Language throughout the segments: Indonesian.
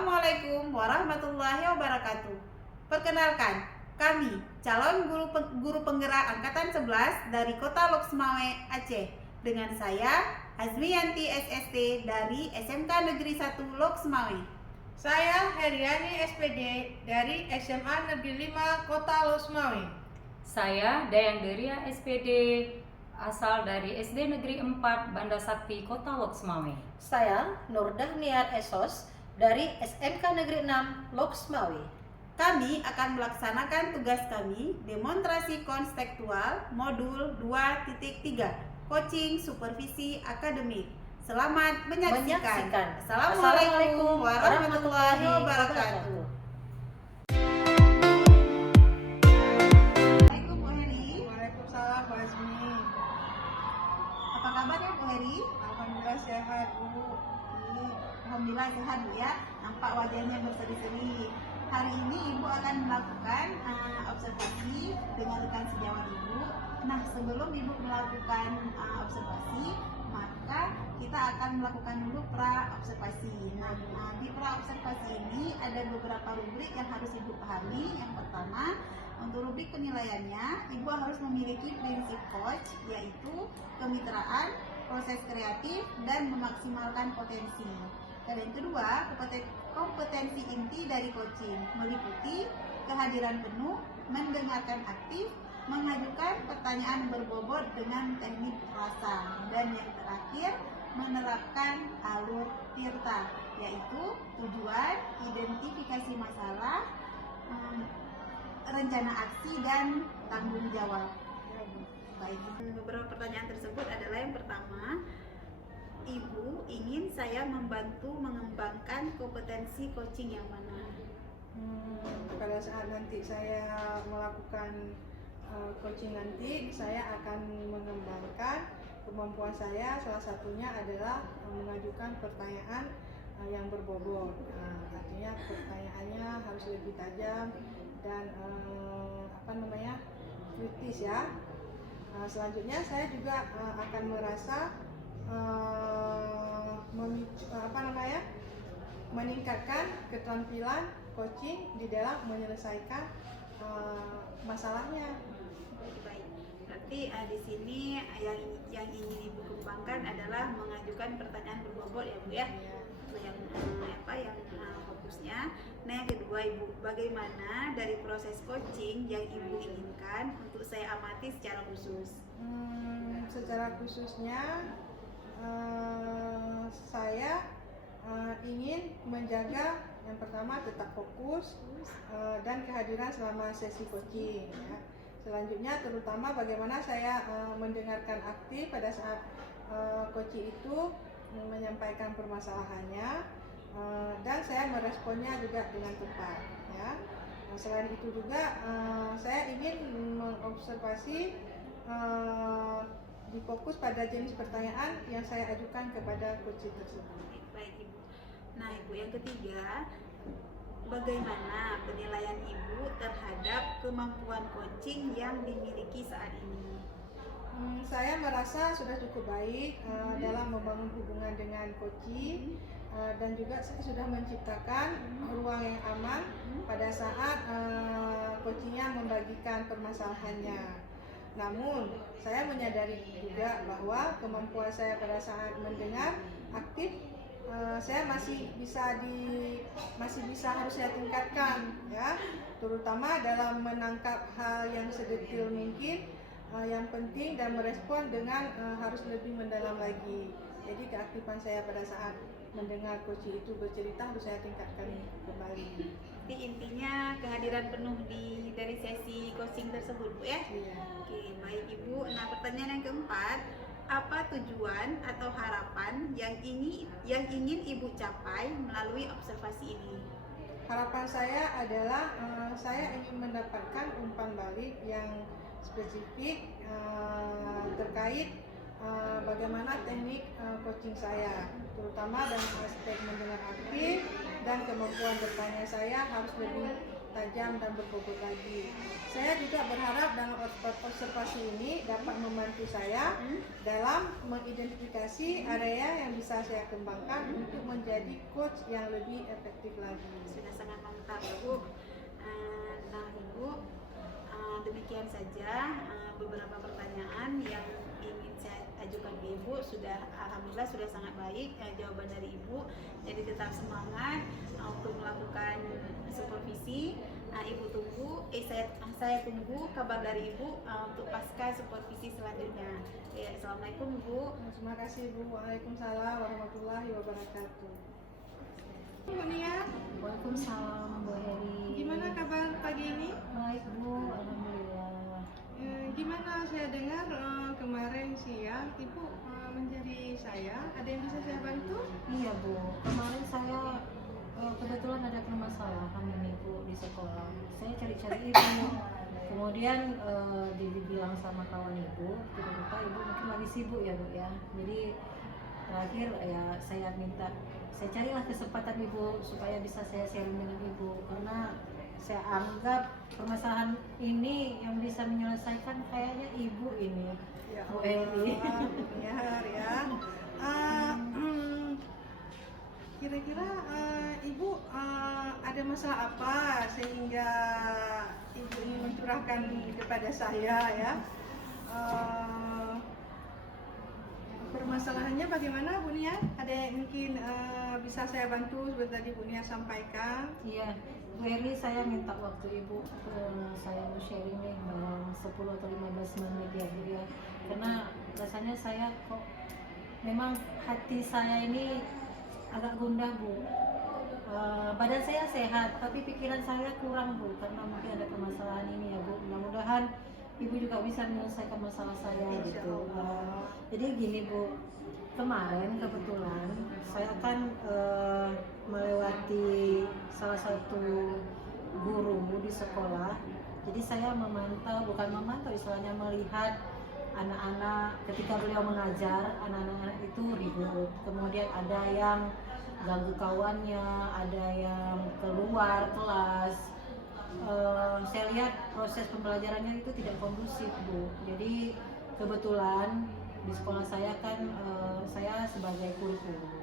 Assalamualaikum warahmatullahi wabarakatuh. Perkenalkan, kami calon guru penggerak angkatan 11 dari Kota Loksmawe, Aceh. Dengan saya Azmiyanti SST dari SMK Negeri 1 Loksmawe. Saya Heriani SPD dari SMA Negeri 5 Kota Loksmawe. Saya Dayang Deria SPD asal dari SD Negeri 4 Banda Sakti Kota Loksmawe. Saya Nurdahniar Esos dari SMK Negeri 6 Loksmawe. Kami akan melaksanakan tugas kami demonstrasi konstekstual modul 2.3 coaching supervisi akademik. Selamat menyaksikan. Assalamualaikum warahmatullahi wabarakatuh. Assalamualaikum Bu Heri. Waalaikumsalam Bu Azmi. Apa kabarnya Bu Heri? Alhamdulillah sehat Bu. Alhamdulillah sehat Bu ya. Nampak wajahnya berseri-seri. Hari ini Ibu akan melakukan observasi dengan rekan sejawat Ibu. Nah, sebelum Ibu melakukan observasi, maka kita akan melakukan dulu pra-observasi. Nah, di pra-observasi ini ada beberapa rubrik yang harus Ibu pahami. Yang pertama, untuk rubrik penilaiannya, Ibu harus memiliki prinsip coach, yaitu kemitraan, proses kreatif, dan memaksimalkan potensi. Dan yang kedua, kompetensi inti dari coaching meliputi kehadiran penuh, mendengarkan aktif, mengajukan pertanyaan berbobot dengan teknik rasa, dan yang terakhir menerapkan alur tirta, yaitu tujuan, identifikasi masalah, rencana aksi, dan tanggung jawab. Baik, beberapa pertanyaan tersebut adalah yang pertama, Ibu ingin saya membantu mengembangkan kompetensi coaching yang mana? Pada saat nanti saya melakukan coaching nanti, saya akan mengembangkan kemampuan saya. Salah satunya adalah mengajukan pertanyaan yang berbobot. Artinya pertanyaannya harus lebih tajam dan kritis ya. Selanjutnya saya juga akan merasa meningkatkan keterampilan coaching di dalam menyelesaikan masalahnya. Baik. Berarti di sini yang ingin Ibu kembangkan adalah mengajukan pertanyaan berbobot ya Bu ya. Yang fokusnya. Nah, yang kedua Ibu, bagaimana dari proses coaching yang Ibu inginkan untuk saya amati secara khusus? Secara khususnya saya ingin menjaga yang pertama tetap fokus dan kehadiran selama sesi coaching ya. Selanjutnya terutama bagaimana saya mendengarkan aktif pada saat coaching itu menyampaikan permasalahannya dan saya meresponnya juga dengan tepat ya. Selain itu juga saya ingin mengobservasi difokus pada jenis pertanyaan yang saya ajukan kepada coaching tersebut. Baik Ibu. Nah Ibu, yang ketiga, bagaimana penilaian Ibu terhadap kemampuan coaching yang dimiliki saat ini? Saya merasa sudah cukup baik dalam membangun hubungan dengan coaching dan juga saya sudah menciptakan ruang yang aman pada saat coachingnya membagikan permasalahannya. Namun saya menyadari juga bahwa kemampuan saya pada saat mendengar aktif saya masih bisa harus saya tingkatkan ya, terutama dalam menangkap hal yang sedetil mungkin yang penting dan merespon dengan harus lebih mendalam lagi. Jadi keaktifan saya pada saat mendengar coach itu bercerita harus saya tingkatkan kembali. Jadi intinya kehadiran penuh dari sesi coaching tersebut Bu ya? Iya. Oke, baik Ibu. Nah, pertanyaan yang keempat, apa tujuan atau harapan yang ingin Ibu capai melalui observasi ini? Harapan saya adalah saya ingin mendapatkan umpan balik yang spesifik terkait bagaimana teknik coaching saya, terutama dalam aspek mendengar aktif dan kemampuan bertanya saya harus lebih tajam dan berbobot lagi. Saya juga berharap dalam observasi ini dapat membantu saya dalam mengidentifikasi area yang bisa saya kembangkan untuk menjadi coach yang lebih efektif lagi. Sudah sangat mantap Bu. Nah Ibu, demikian saja beberapa pertanyaan yang ingin saya ajukan ke Ibu. Alhamdulillah sudah sangat baik jawaban dari Ibu. Jadi tetap semangat untuk melakukan supervisi. Ibu tunggu, saya tunggu kabar dari Ibu untuk pasca supervisi selanjutnya. Ya, Assalamualaikum Bu. Terima kasih Bu. Waalaikumsalam warahmatullahi wabarakatuh. Bu Nia, Waalaikumsalam Bu Heri. gimana kabar pagi ini? Baik Bu, alhamdulillah. Gimana saya dengar kemarin siang Ibu mencari saya, ada yang bisa saya bantu? Iya Bu, kemarin saya kebetulan ada permasalahan ini Bu di sekolah. Saya cari-cari Ibu, kemudian dibilang sama kawan Ibu, ternyata Ibu mungkin lagi sibuk ya Bu ya. Jadi terakhir ya saya carilah kesempatan Ibu supaya bisa saya sharing dengan Ibu, karena saya anggap permasalahan ini yang bisa menyelesaikan kayaknya Ibu ini, Ya Bu Heri. ya. Kira-kira Ibu ada masalah apa sehingga Ibu ingin mencurahkan kepada saya ya? Permasalahannya bagaimana Bu Nia? Ada yang mungkin bisa saya bantu seperti tadi Bu Nia sampaikan? Iya, Bu Heri, saya minta waktu Ibu, saya mau sharing nih dalam 10 atau 15 menit ya Bu ya. Karena rasanya saya kok memang hati saya ini agak gundah Bu. Badan saya sehat, tapi pikiran saya kurang Bu, karena mungkin ada permasalahan ini ya Bu. Mudah-mudahan Ibu juga bisa menyelesaikan masalah saya gitu. Jadi gini Bu, kemarin kebetulan saya kan melewati salah satu guru di sekolah. Jadi saya bukan memantau istilahnya, melihat anak-anak ketika beliau mengajar, anak-anak itu ribut. Kemudian ada yang ganggu kawannya, ada yang keluar kelas. Saya lihat proses pembelajarannya itu tidak kondusif Bu. Jadi kebetulan di sekolah saya kan saya sebagai kurikulum.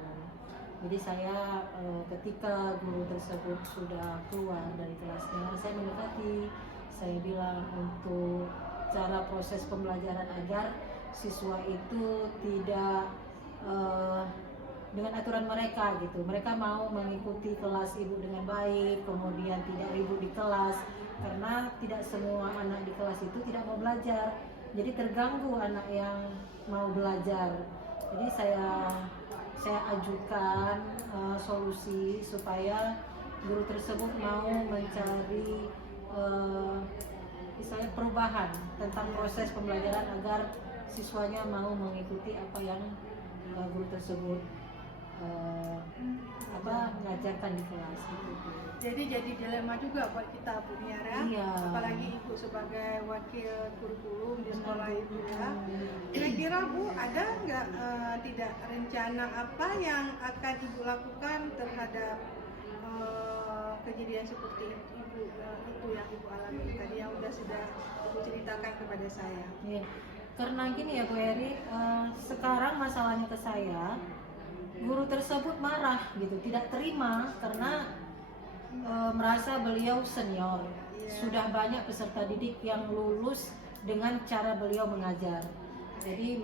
Jadi saya ketika guru tersebut sudah keluar dari kelasnya, saya mendekati, saya bilang untuk cara proses pembelajaran agar siswa itu tidak dengan aturan mereka gitu. Mereka mau mengikuti kelas Ibu dengan baik, kemudian tidak ribut di kelas, karena tidak semua anak di kelas itu tidak mau belajar. Jadi terganggu anak yang mau belajar. Jadi saya ajukan solusi supaya guru tersebut mau mencari misalnya perubahan tentang proses pembelajaran agar siswanya mau mengikuti apa yang guru tersebut mengajarkan di kelas. Jadi dilema juga buat kita Bu Nia ya. Iya. Apalagi Ibu sebagai wakil kurikulum di sekolah Ibu ya. Kira-kira Bu ada nggak tidak rencana apa yang akan Ibu lakukan terhadap kejadian seperti itu yang Ibu alami tadi yang sudah Ibu ceritakan kepada saya? Iya. Karena gini ya Bu Heri, sekarang masalahnya ke saya, guru tersebut marah gitu, tidak terima karena merasa beliau senior. Sudah banyak peserta didik yang lulus dengan cara beliau mengajar. Jadi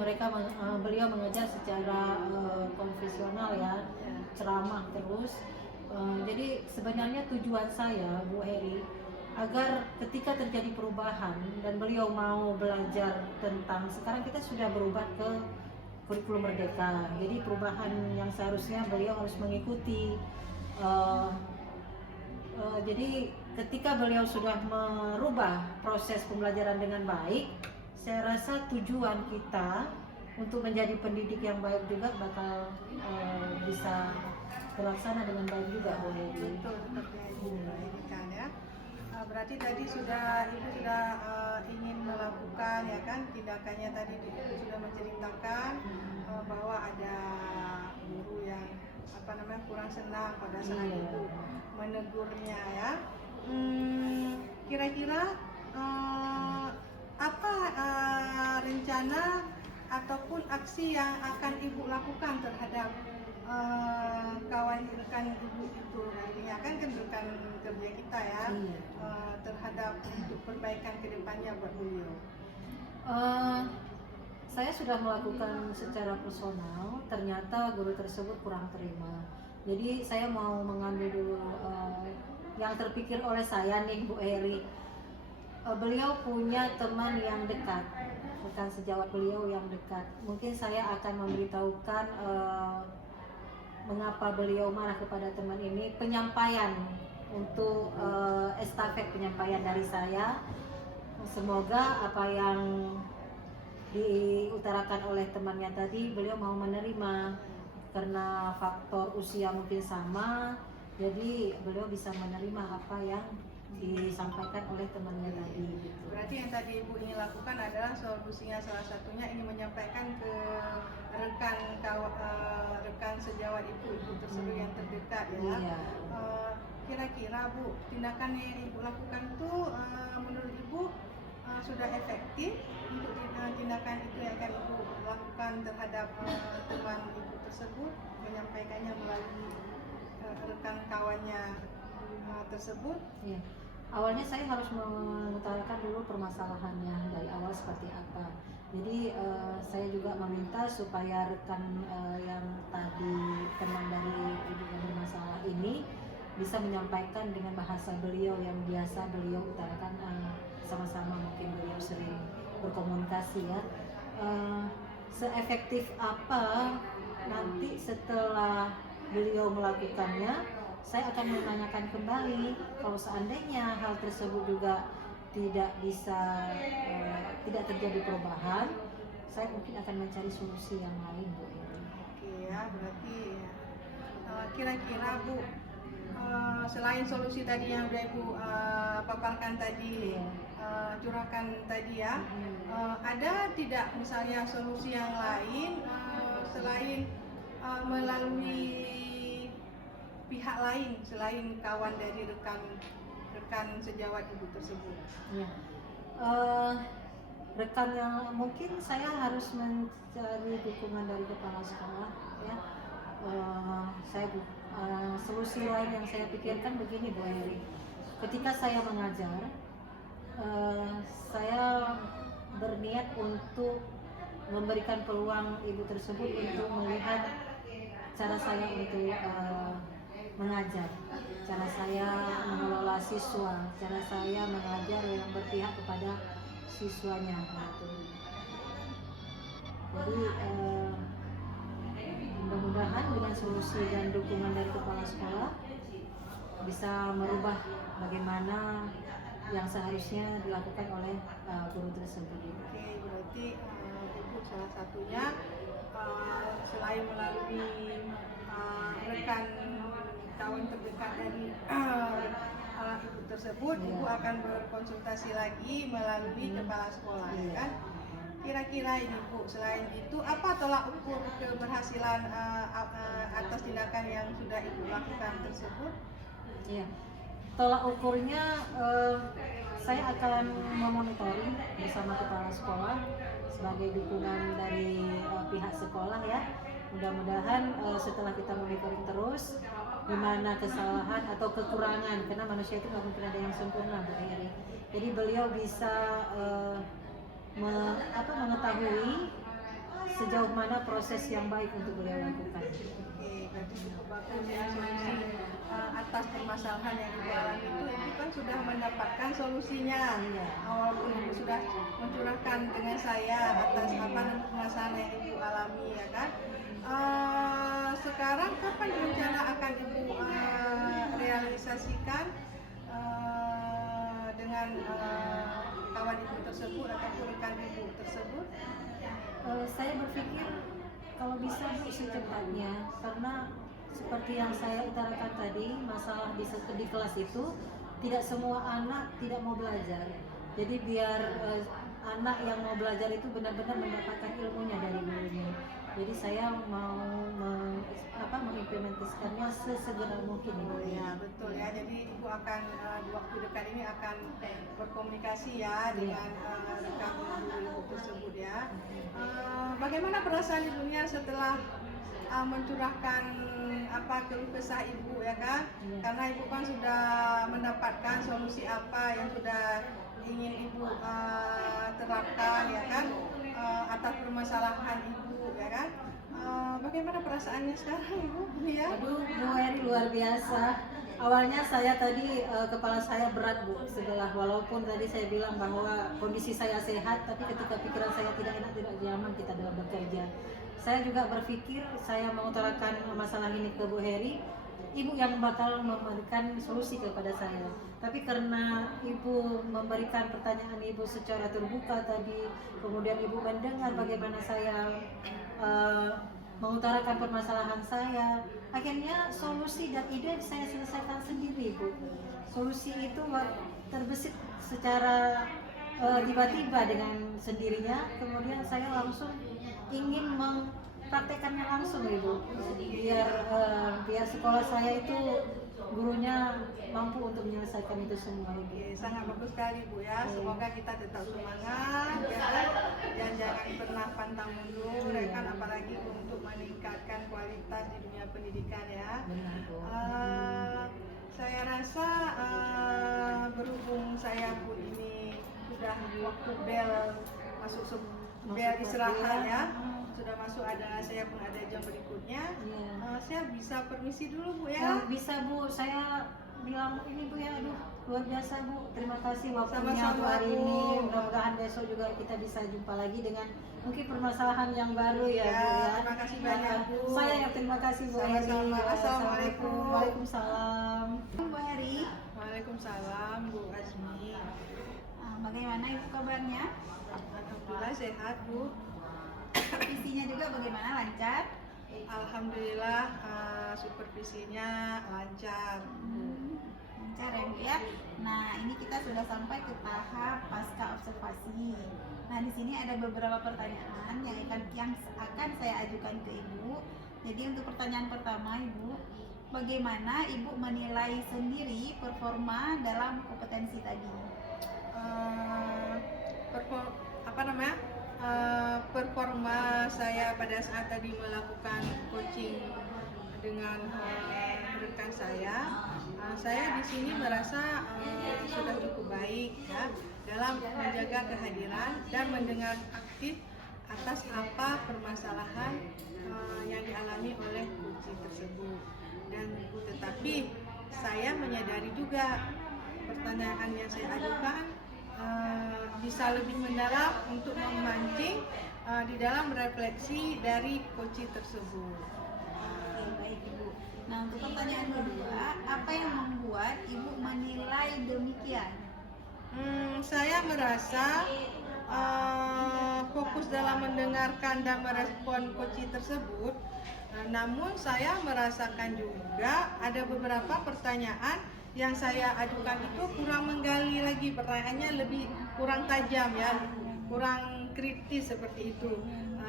beliau mengajar secara konvensional ya, ceramah terus. Jadi sebenarnya tujuan saya Bu Heri agar ketika terjadi perubahan dan beliau mau belajar tentang, sekarang kita sudah berubah ke kurikulum merdeka. Jadi perubahan yang seharusnya beliau harus mengikuti. Jadi ketika beliau sudah merubah proses pembelajaran dengan baik, saya rasa tujuan kita untuk menjadi pendidik yang baik juga bakal bisa terlaksana dengan baik juga Bu Heri. Betul, seperti yang Ibu inginkan ya. Berarti tadi Ibu sudah ingin melakukan ya kan tindakannya tadi Ibu sudah menceritakan bahwa ada guru yang kurang senang pada saat Ibu menegurnya ya. Kira-kira apa rencana ataupun aksi yang akan Ibu lakukan terhadap kawan rekan Ibu itu, artinya kan rekan kerja kita ya, Iya. terhadap untuk perbaikan kedepannya buat beliau. Saya sudah melakukan secara personal, ternyata guru tersebut kurang terima. Jadi saya mau mengambil dulu yang terpikir oleh saya nih Bu Eri. Beliau punya teman yang dekat, rekan sejawat beliau yang dekat. Mungkin saya akan memberitahukan mengapa beliau marah kepada teman ini. Penyampaian untuk estafet penyampaian dari saya. Semoga apa yang diutarakan oleh temannya tadi beliau mau menerima, karena faktor usia mungkin sama, jadi beliau bisa menerima apa yang disampaikan oleh temannya tadi. Berarti yang tadi Ibu ingin lakukan adalah solusinya salah satunya ingin menyampaikan ke rekan sejawat Ibu tersebut yang terdekat ya. Iya. Kira-kira Bu, tindakan yang Ibu lakukan itu menurut Ibu sudah efektif untuk tindakan itu yang akan Ibu lakukan terhadap teman Ibu tersebut, menyampaikannya melalui rekan kawannya tersebut? Iya. Awalnya saya harus mengutarakan dulu permasalahannya dari awal seperti apa. Jadi saya juga meminta supaya rekan yang tadi teman dari ibu yang bermasalah ini bisa menyampaikan dengan bahasa beliau yang biasa beliau utarakan, sama-sama mungkin beliau sering berkomunikasi ya. Seefektif apa nanti setelah beliau melakukannya, saya akan menanyakan kembali. Kalau seandainya hal tersebut juga tidak bisa tidak terjadi perubahan, saya mungkin akan mencari solusi yang lain, Bu. Oke ya, berarti kira-kira Bu, selain solusi tadi yang udah Ibu paparkan tadi, curahkan tadi ya, ada tidak misalnya solusi yang lain selain melalui pihak lain selain kawan dari rekan sejawat Ibu tersebut? Ya. Rekan yang mungkin saya harus mencari dukungan dari kepala sekolah ya. Solusi lain yang saya pikirkan begini Bu Eri. Ketika saya mengajar, saya berniat untuk memberikan peluang ibu tersebut untuk melihat cara saya untuk mengajar, cara saya mengelola siswa, cara saya mengajar yang berpihak kepada siswanya. Jadi mudah-mudahan dengan solusi dan dukungan dari kepala sekolah bisa merubah bagaimana yang seharusnya dilakukan oleh guru tersebut. Oke, berarti Ibu salah satunya selain melalui rekan kawan terdekat dari Ibu tersebut, Iya. Ibu akan berkonsultasi lagi melalui kepala sekolah, ya Iya. kan? Kira-kira ini Bu, selain itu apa tolak ukur keberhasilan atas tindakan yang sudah Ibu lakukan tersebut? Iya. Tolak ukurnya saya akan memonitoring bersama kepala sekolah sebagai dukungan dari pihak sekolah ya. Mudah-mudahan setelah kita monitoring terus di mana kesalahan atau kekurangan, karena manusia itu nggak mungkin ada yang sempurna Bu Eri. Jadi beliau bisa mengetahui sejauh mana proses yang baik untuk beliau lakukan. Oke, berarti cukup bagus ya solusi atas permasalahan yang Ibu alami itu kan sudah mendapatkan solusinya. Iya. Walaupun Ibu sudah mencurahkan dengan saya atas apa permasalahan yang Ibu alami ya kan. Sekarang kapan rencana akan Ibu realisasikan dengan kawan Ibu tersebut ataupun rekan Ibu tersebut? Saya berpikir kalau bisa Bu secepatnya, karena seperti yang saya utarakan tadi, masalah di kelas itu tidak semua anak tidak mau belajar. Jadi biar anak yang mau belajar itu benar-benar mendapatkan ilmunya dari gurunya. Jadi saya mau mengimplementasikannya sesegera mungkin. Oh ya betul ya. jadi ibu akan di waktu dekat ini akan berkomunikasi ya dengan rekan guru ibu tersebut ya. Bagaimana perasaan ibunya setelah mencurahkan keluh kesah ibu ya kan? Karena ibu kan sudah mendapatkan solusi apa yang sudah ingin ibu terapkan ya kan, atas permasalahan ibu ya kan. Bagaimana perasaannya sekarang ibu ya? Aduh, Bu Heri luar biasa. Awalnya saya tadi kepala saya berat Bu, walaupun tadi saya bilang bahwa kondisi saya sehat, tapi ketika pikiran saya tidak enak, tidak nyaman kita dalam bekerja. Saya juga berpikir saya mengutarakan masalah ini ke Bu Heri, ibu yang bakal memberikan solusi kepada saya. Tapi karena ibu memberikan pertanyaan ibu secara terbuka tadi, kemudian ibu mendengar bagaimana saya mengutarakan permasalahan saya, akhirnya solusi dan ide saya selesaikan sendiri Bu. Solusi itu terbesit secara tiba-tiba dengan sendirinya, kemudian saya langsung ingin mempraktekannya langsung Ibu, biar sekolah saya itu gurunya mampu untuk menyelesaikan itu semua. Oke, sangat bagus sekali Bu ya. Semoga kita tetap semangat ya kan? Dan jangan pernah pantang mundur ya kan, apalagi untuk meningkatkan kualitas di dunia pendidikan ya. Benar Bu. Saya rasa berhubung saya pun ini sudah waktu bel masuk bel istirahat ya, sudah masuk, saya pun ada jam berikutnya. Saya bisa permisi dulu Bu ya. Bisa Bu, saya bilang ini Bu ya, aduh luar biasa Bu, terima kasih waktunya Sama-sama, untuk hari Bu. ini. Mudah-mudahan besok juga kita bisa jumpa lagi dengan mungkin permasalahan yang baru ya, Ya, Bu ya. terima kasih banyak, Bu. Saya yang terima kasih Bu Heri. Sama-sama. Assalamualaikum. Waalaikumsalam. Bu Heri, Waalaikumsalam Bu Azmi. bagaimana ibu kabarnya? Alhamdulillah sehat Bu. Supervisinya juga bagaimana, lancar? Alhamdulillah supervisinya lancar. Lancar ya Bu ya. Nah, ini kita sudah sampai ke tahap pasca observasi. Nah, di sini ada beberapa pertanyaan yang akan saya ajukan ke Ibu. Jadi untuk pertanyaan pertama Ibu, bagaimana Ibu menilai sendiri performa dalam kompetensi tadi? Performa saya pada saat tadi melakukan coaching dengan rekan saya di sini merasa sudah cukup baik ya dalam menjaga kehadiran dan mendengar aktif atas apa permasalahan yang dialami oleh coaching tersebut. Dan tetapi saya menyadari juga pertanyaan yang saya ajukan bisa lebih mendalam untuk memancing di dalam refleksi dari coaching tersebut. Baik Ibu. Nah, untuk pertanyaan kedua, apa yang membuat Ibu menilai demikian? Saya merasa fokus dalam mendengarkan dan merespon coaching tersebut. Namun saya merasakan juga ada beberapa pertanyaan yang saya ajukan itu kurang menggali lagi, pertanyaannya lebih kurang tajam ya, kurang kritis seperti itu,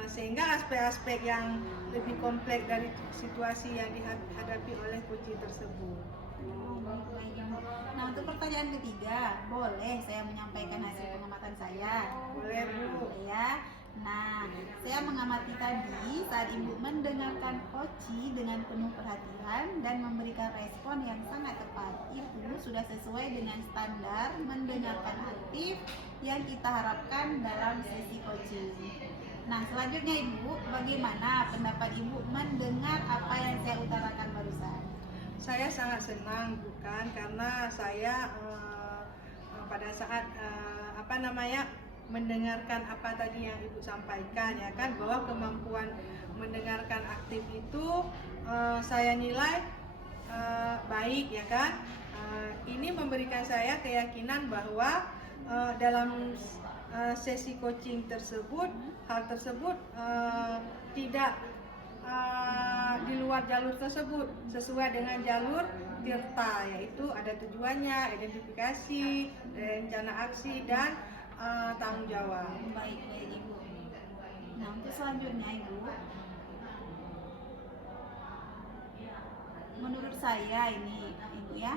sehingga aspek-aspek yang lebih kompleks dari situasi yang dihadapi oleh coaching tersebut. Nah, untuk pertanyaan ketiga, boleh saya menyampaikan hasil pengamatan saya? Boleh Bu. Ya. Nah, saya mengamati tadi saat Ibu mendengarkan coaching dengan penuh perhatian dan memberikan respon yang sangat tepat. Itu sudah sesuai dengan standar mendengarkan aktif yang kita harapkan dalam sesi coaching. Nah, selanjutnya Ibu, bagaimana pendapat Ibu mendengar apa yang saya utarakan barusan? Saya sangat senang bukan karena saya pada saat mendengarkan apa tadi yang Ibu sampaikan ya kan, bahwa kemampuan mendengarkan aktif itu saya nilai baik ya kan. Ini memberikan saya keyakinan bahwa dalam sesi coaching tersebut hal tersebut tidak di luar jalur tersebut, sesuai dengan jalur TIRTA, yaitu ada tujuannya, identifikasi, rencana aksi, dan tanggung jawab. Baik Ibu. Nah, untuk selanjutnya Ibu, menurut saya ini Ibu ya,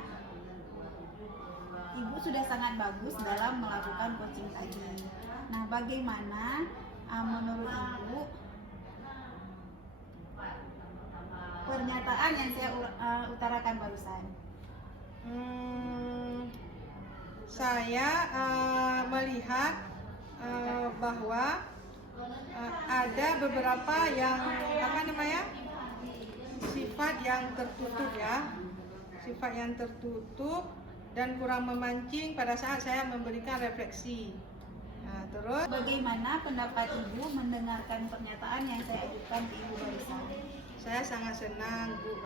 sudah sangat bagus dalam melakukan coaching tadi. Nah, bagaimana menurut Ibu pernyataan yang saya utarakan barusan? Saya melihat bahwa ada beberapa yang sifat yang tertutup ya, sifat yang tertutup dan kurang memancing pada saat saya memberikan refleksi. Nah, terus Bagaimana pendapat Ibu mendengarkan pernyataan yang saya ajukan ke Ibu barusan? saya sangat senang Bu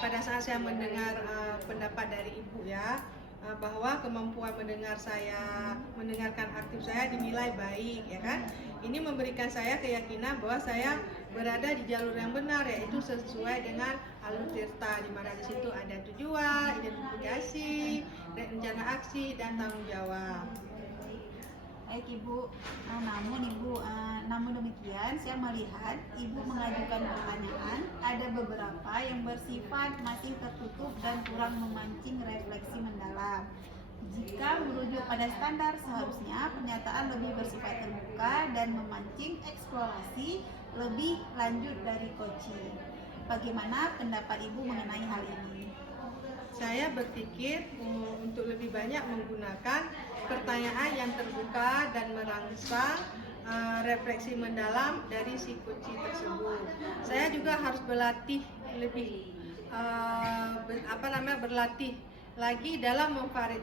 pada saat saya mendengar pendapat dari Ibu ya, bahwa kemampuan mendengarkan aktif saya dinilai baik ya kan. Ini memberikan saya keyakinan bahwa saya berada di jalur yang benar, yaitu sesuai dengan alur tirta, di mana di situ ada tujuan, identifikasi, rencana aksi dan tanggung jawab. Baik Ibu, namun demikian saya melihat Ibu mengajukan pertanyaan ada beberapa yang bersifat masih tertutup dan kurang memancing refleksi mendalam. Jika merujuk pada standar, seharusnya pernyataan lebih bersifat terbuka dan memancing eksplorasi lebih lanjut dari coaching. Bagaimana pendapat Ibu mengenai hal ini? Saya berpikir untuk lebih banyak menggunakan pertanyaan yang terbuka dan merangsang refleksi mendalam dari si coach tersebut. Saya juga harus berlatih lebih berlatih lagi dalam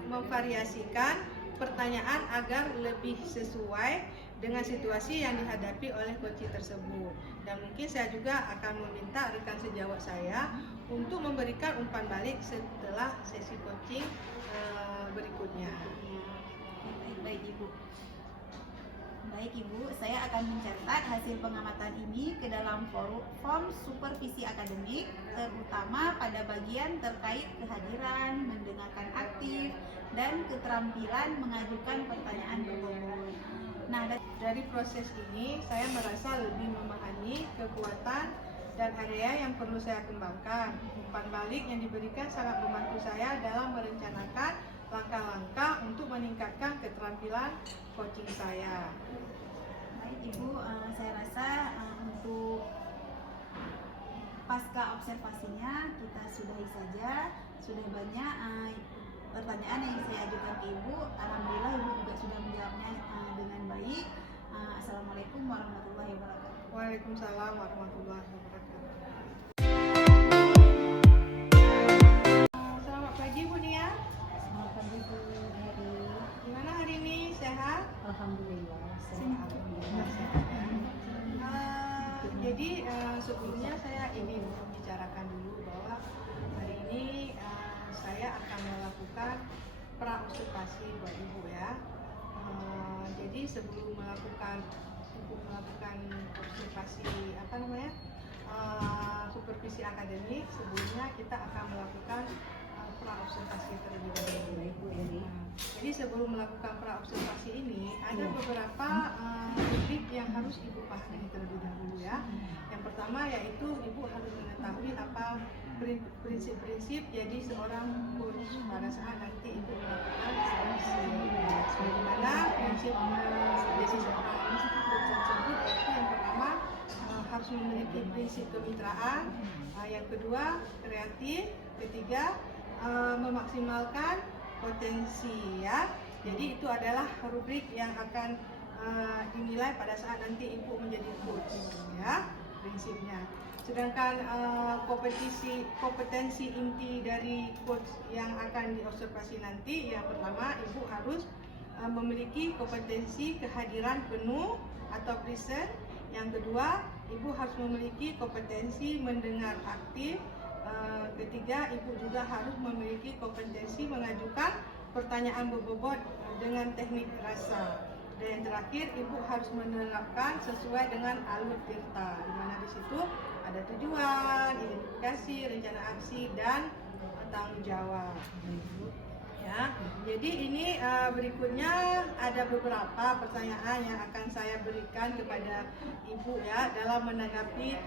memvariasikan pertanyaan agar lebih sesuai dengan situasi yang dihadapi oleh coach tersebut. Dan mungkin saya juga akan meminta rekan sejawat saya untuk memberikan umpan balik setelah sesi coaching berikutnya. Baik Ibu. Baik Ibu, saya akan mencatat hasil pengamatan ini ke dalam form supervisi akademik, terutama pada bagian terkait kehadiran, mendengarkan aktif, dan keterampilan mengajukan pertanyaan berbobot. Nah, dari proses ini saya merasa lebih memahami kekuatan dan area yang perlu saya kembangkan. Umpan balik yang diberikan sangat membantu saya dalam merencanakan langkah-langkah untuk meningkatkan keterampilan coaching saya. Baik Ibu, saya rasa untuk pasca observasinya kita sudahi saja. Sudah banyak pertanyaan yang saya ajukan ke Ibu. Alhamdulillah Ibu juga sudah menjawabnya dengan baik. Assalamualaikum warahmatullahi wabarakatuh. Waalaikumsalam warahmatullahi wabarakatuh. Selamat pagi Bu Nia. Selamat pagi Bu Heri. Gimana hari ini? Sehat? Alhamdulillah sehat. Jadi sebelumnya saya ingin membicarakan dulu bahwa hari ini saya akan melakukan praobservasi buat Ibu ya. Jadi sebelum melakukan observasi supervisi akademik, sebelumnya kita akan melakukan praobservasi terlebih dahulu. Bu Heri. Jadi sebelum melakukan praobservasi ini ada beberapa rubrik yang harus Ibu pahami terlebih dahulu ya. Yang pertama yaitu Ibu harus mengetahui apa prinsip-prinsip jadi seorang coach pada saat nanti Ibu melakukan seleksi. Bagaimana prinsip jadi seorang coach tersebut, yaitu yang pertama harus memiliki prinsip kemitraan, yang kedua kreatif, ketiga memaksimalkan potensi ya. Jadi itu adalah rubrik yang akan dinilai pada saat nanti Ibu menjadi coach ya, prinsipnya. Sedangkan kompetensi inti dari coach yang akan diobservasi nanti, yang pertama Ibu harus memiliki kompetensi kehadiran penuh atau present. Yang kedua, Ibu harus memiliki kompetensi mendengar aktif. Ketiga, Ibu juga harus memiliki kompetensi mengajukan pertanyaan berbobot dengan teknik rasa. Dan yang terakhir, Ibu harus menerapkan sesuai dengan alur tirta, di mana di situ ada tujuan, identifikasi, rencana aksi, dan tanggung jawab. Ya, jadi ini berikutnya ada beberapa pertanyaan yang akan saya berikan kepada Ibu ya dalam menanggapi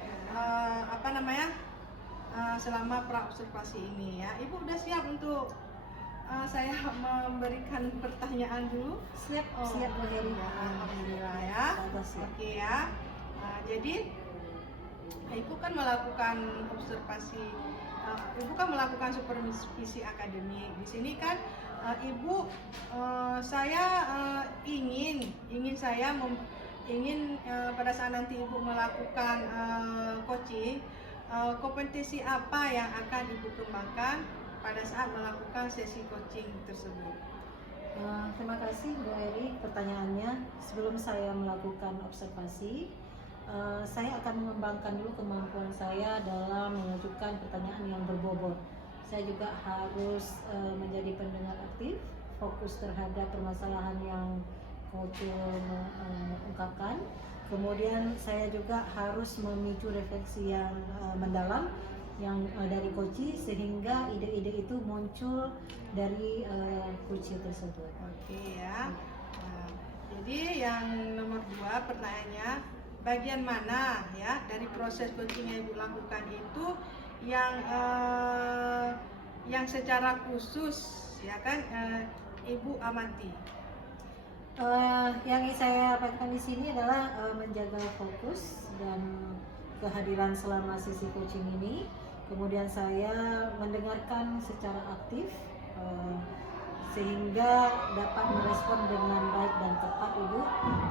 selama praobservasi ini ya. Ibu udah siap untuk saya memberikan pertanyaan dulu. Siap, siap Bu Heri. Ya, alhamdulillah ya. Bagus ya. Oke ya. Jadi Ibu kan melakukan observasi, Ibu kan melakukan supervisi akademik. Di sini kan Ibu, saya ingin pada saat nanti Ibu melakukan coaching, kompetensi apa yang akan Ibu kembangkan pada saat melakukan sesi coaching tersebut. Terima kasih Bu Eri pertanyaannya. Sebelum saya melakukan observasi, saya akan mengembangkan dulu kemampuan saya dalam mengajukan pertanyaan yang berbobot. Saya juga harus menjadi pendengar aktif, fokus terhadap permasalahan yang coach ungkapkan. Kemudian saya juga harus memicu refleksi yang mendalam yang dari coach, sehingga ide-ide itu muncul dari coach tersebut. Oke ya. Jadi yang nomor 2 pertanyaannya, bagian mana ya dari proses coaching yang Ibu lakukan itu yang secara khusus ya kan Ibu amati? Yang ingin saya sampaikan di sini adalah menjaga fokus dan kehadiran selama sesi coaching ini. Kemudian saya mendengarkan secara aktif sehingga dapat merespon dengan baik dan tepat Ibu.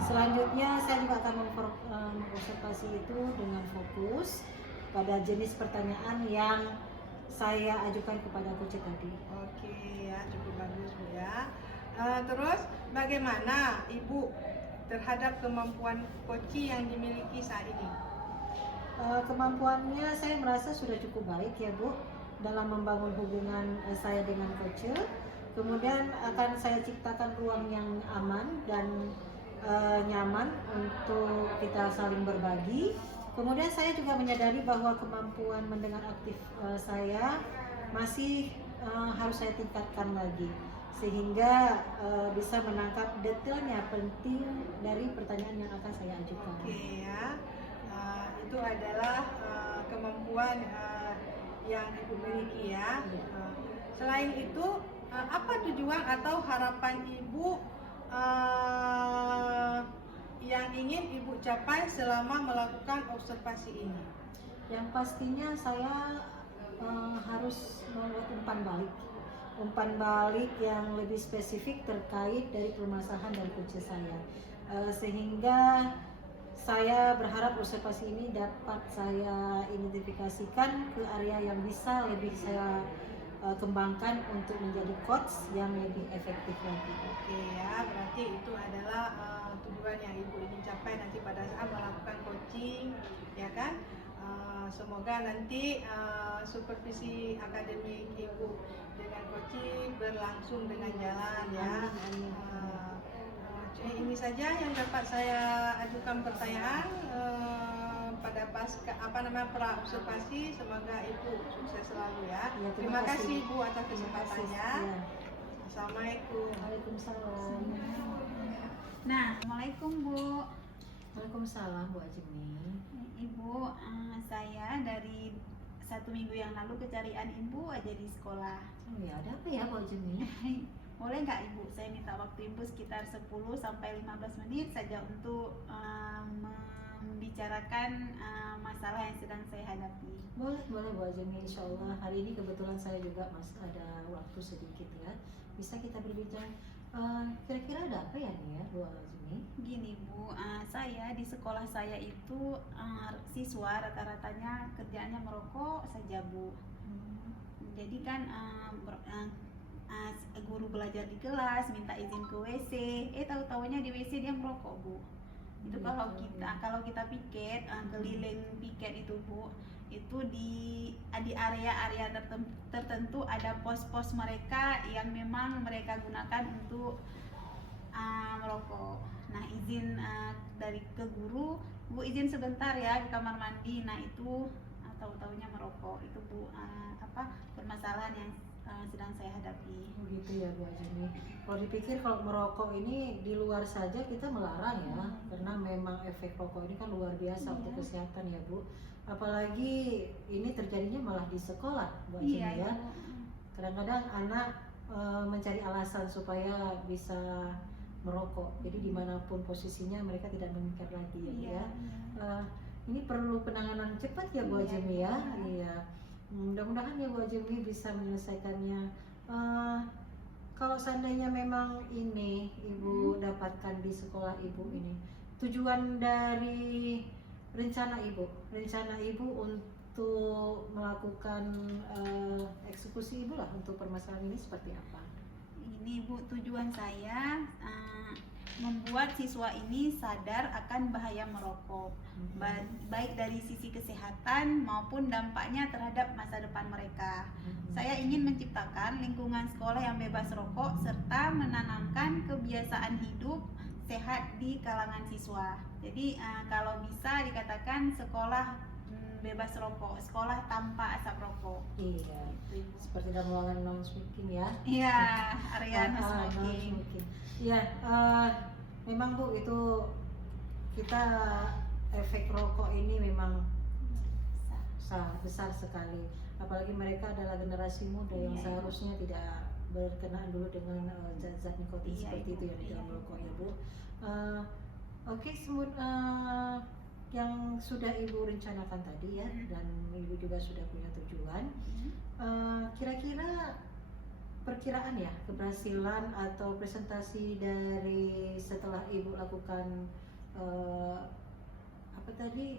Selanjutnya saya juga akan mengobservasi itu dengan fokus pada jenis pertanyaan yang saya ajukan kepada coach tadi. Oke ya, cukup bagus Bu ya. Terus bagaimana Ibu terhadap kemampuan coaching yang dimiliki saat ini? Kemampuannya saya merasa sudah cukup baik ya Bu dalam membangun hubungan saya dengan coach. Kemudian akan saya ciptakan ruang yang aman dan nyaman untuk kita saling berbagi. Kemudian saya juga menyadari bahwa kemampuan mendengar aktif saya masih harus saya tingkatkan lagi sehingga bisa menangkap detailnya penting dari pertanyaan yang akan saya ajukan. Oke ya. Itu adalah kemampuan yang Ibu miliki ya. Selain itu, apa tujuan atau harapan Ibu yang ingin Ibu capai selama melakukan observasi ini? Yang pastinya saya harus membuat umpan balik yang lebih spesifik terkait dari permasalahan dari coach saya, sehingga saya berharap observasi ini dapat saya identifikasikan ke area yang bisa lebih saya kembangkan untuk menjadi coach yang lebih efektif lagi. Oke ya, berarti itu adalah tujuan yang Ibu ingin capai nanti pada saat melakukan coaching, ya kan? Semoga nanti supervisi akademik Ibu dengan coaching berlangsung dengan jalan ya. Ini saja yang dapat saya ajukan pertanyaan pada pra observasi. Semoga Ibu sukses selalu ya. Ya, terima kasih Bu atas kesempatannya. Ya. Assalamualaikum. Waalaikumsalam. Nah, Assalamualaikum Bu. Waalaikumsalam Bu Ajemi. Ibu, saya dari 1 minggu yang lalu kecarian Ibu aja di sekolah. Ya, ada apa ya Bu Ajemi? Boleh nggak Ibu, saya minta waktu Ibu sekitar 10 sampai 15 menit saja untuk membicarakan masalah yang sedang saya hadapi. Boleh Bu Ajemi, insya Allah. Hari ini kebetulan saya juga masih ada waktu sedikit ya. Bisa kita berbicara. Kira-kira ada apa ya nih ya Bu Ajemi? Gini Bu, saya di sekolah saya itu siswa rata-ratanya kerjaannya merokok saja Bu. Jadi kan guru belajar di kelas minta izin ke WC, tahu-taunya di WC dia merokok Bu. Itu kalau kita piket, keliling piket itu Bu, itu di area-area tertentu ada pos-pos mereka yang memang mereka gunakan untuk merokok. Nah, izin dari ke guru, Bu izin sebentar ya ke kamar mandi. Nah, itu tahu-taunya merokok. Itu Bu permasalahan yang sedang saya hadapi. Begitu ya Bu Ajemi. Kalau dipikir kalau merokok ini di luar saja kita melarang ya, karena memang efek rokok ini kan luar biasa untuk kesehatan ya Bu. Apalagi ini terjadinya malah di sekolah Bu Ajemi ya. Kadang-kadang anak mencari alasan supaya bisa merokok. Jadi dimanapun posisinya mereka tidak memikir lagi ya, Bu, Iya, ya. Ini perlu penanganan cepat ya Bu Iya, Ajemi ya. iya. Iya. Mudah-mudahan ya Bu Ajemi bisa menyelesaikannya. Kalau seandainya memang ini Ibu dapatkan di sekolah Ibu ini, tujuan dari rencana Ibu untuk melakukan eksekusi Ibu lah untuk permasalahan ini seperti apa? Ini Bu, tujuan saya membuat siswa ini sadar akan bahaya merokok, baik dari sisi kesehatan maupun dampaknya terhadap masa depan mereka. Saya ingin menciptakan lingkungan sekolah yang bebas rokok serta menanamkan kebiasaan hidup sehat di kalangan siswa. Jadi kalau bisa dikatakan sekolah bebas rokok, sekolah tanpa asap rokok. Iya, seperti dalam ruangan non smoking ya. Iya, area no smoking. Iya, memang Bu itu kita efek rokok ini memang besar sekali. Apalagi mereka adalah generasi muda yang Iya, seharusnya tidak berkenaan dulu dengan zat-zat nikotin Iya, seperti Ibu. itu yang di dalam Iya, rokok ya Bu. Oke, yang sudah Ibu rencanakan tadi ya, dan Ibu juga sudah punya tujuan. Kira-kira perkiraan ya keberhasilan atau presentasi dari setelah Ibu lakukan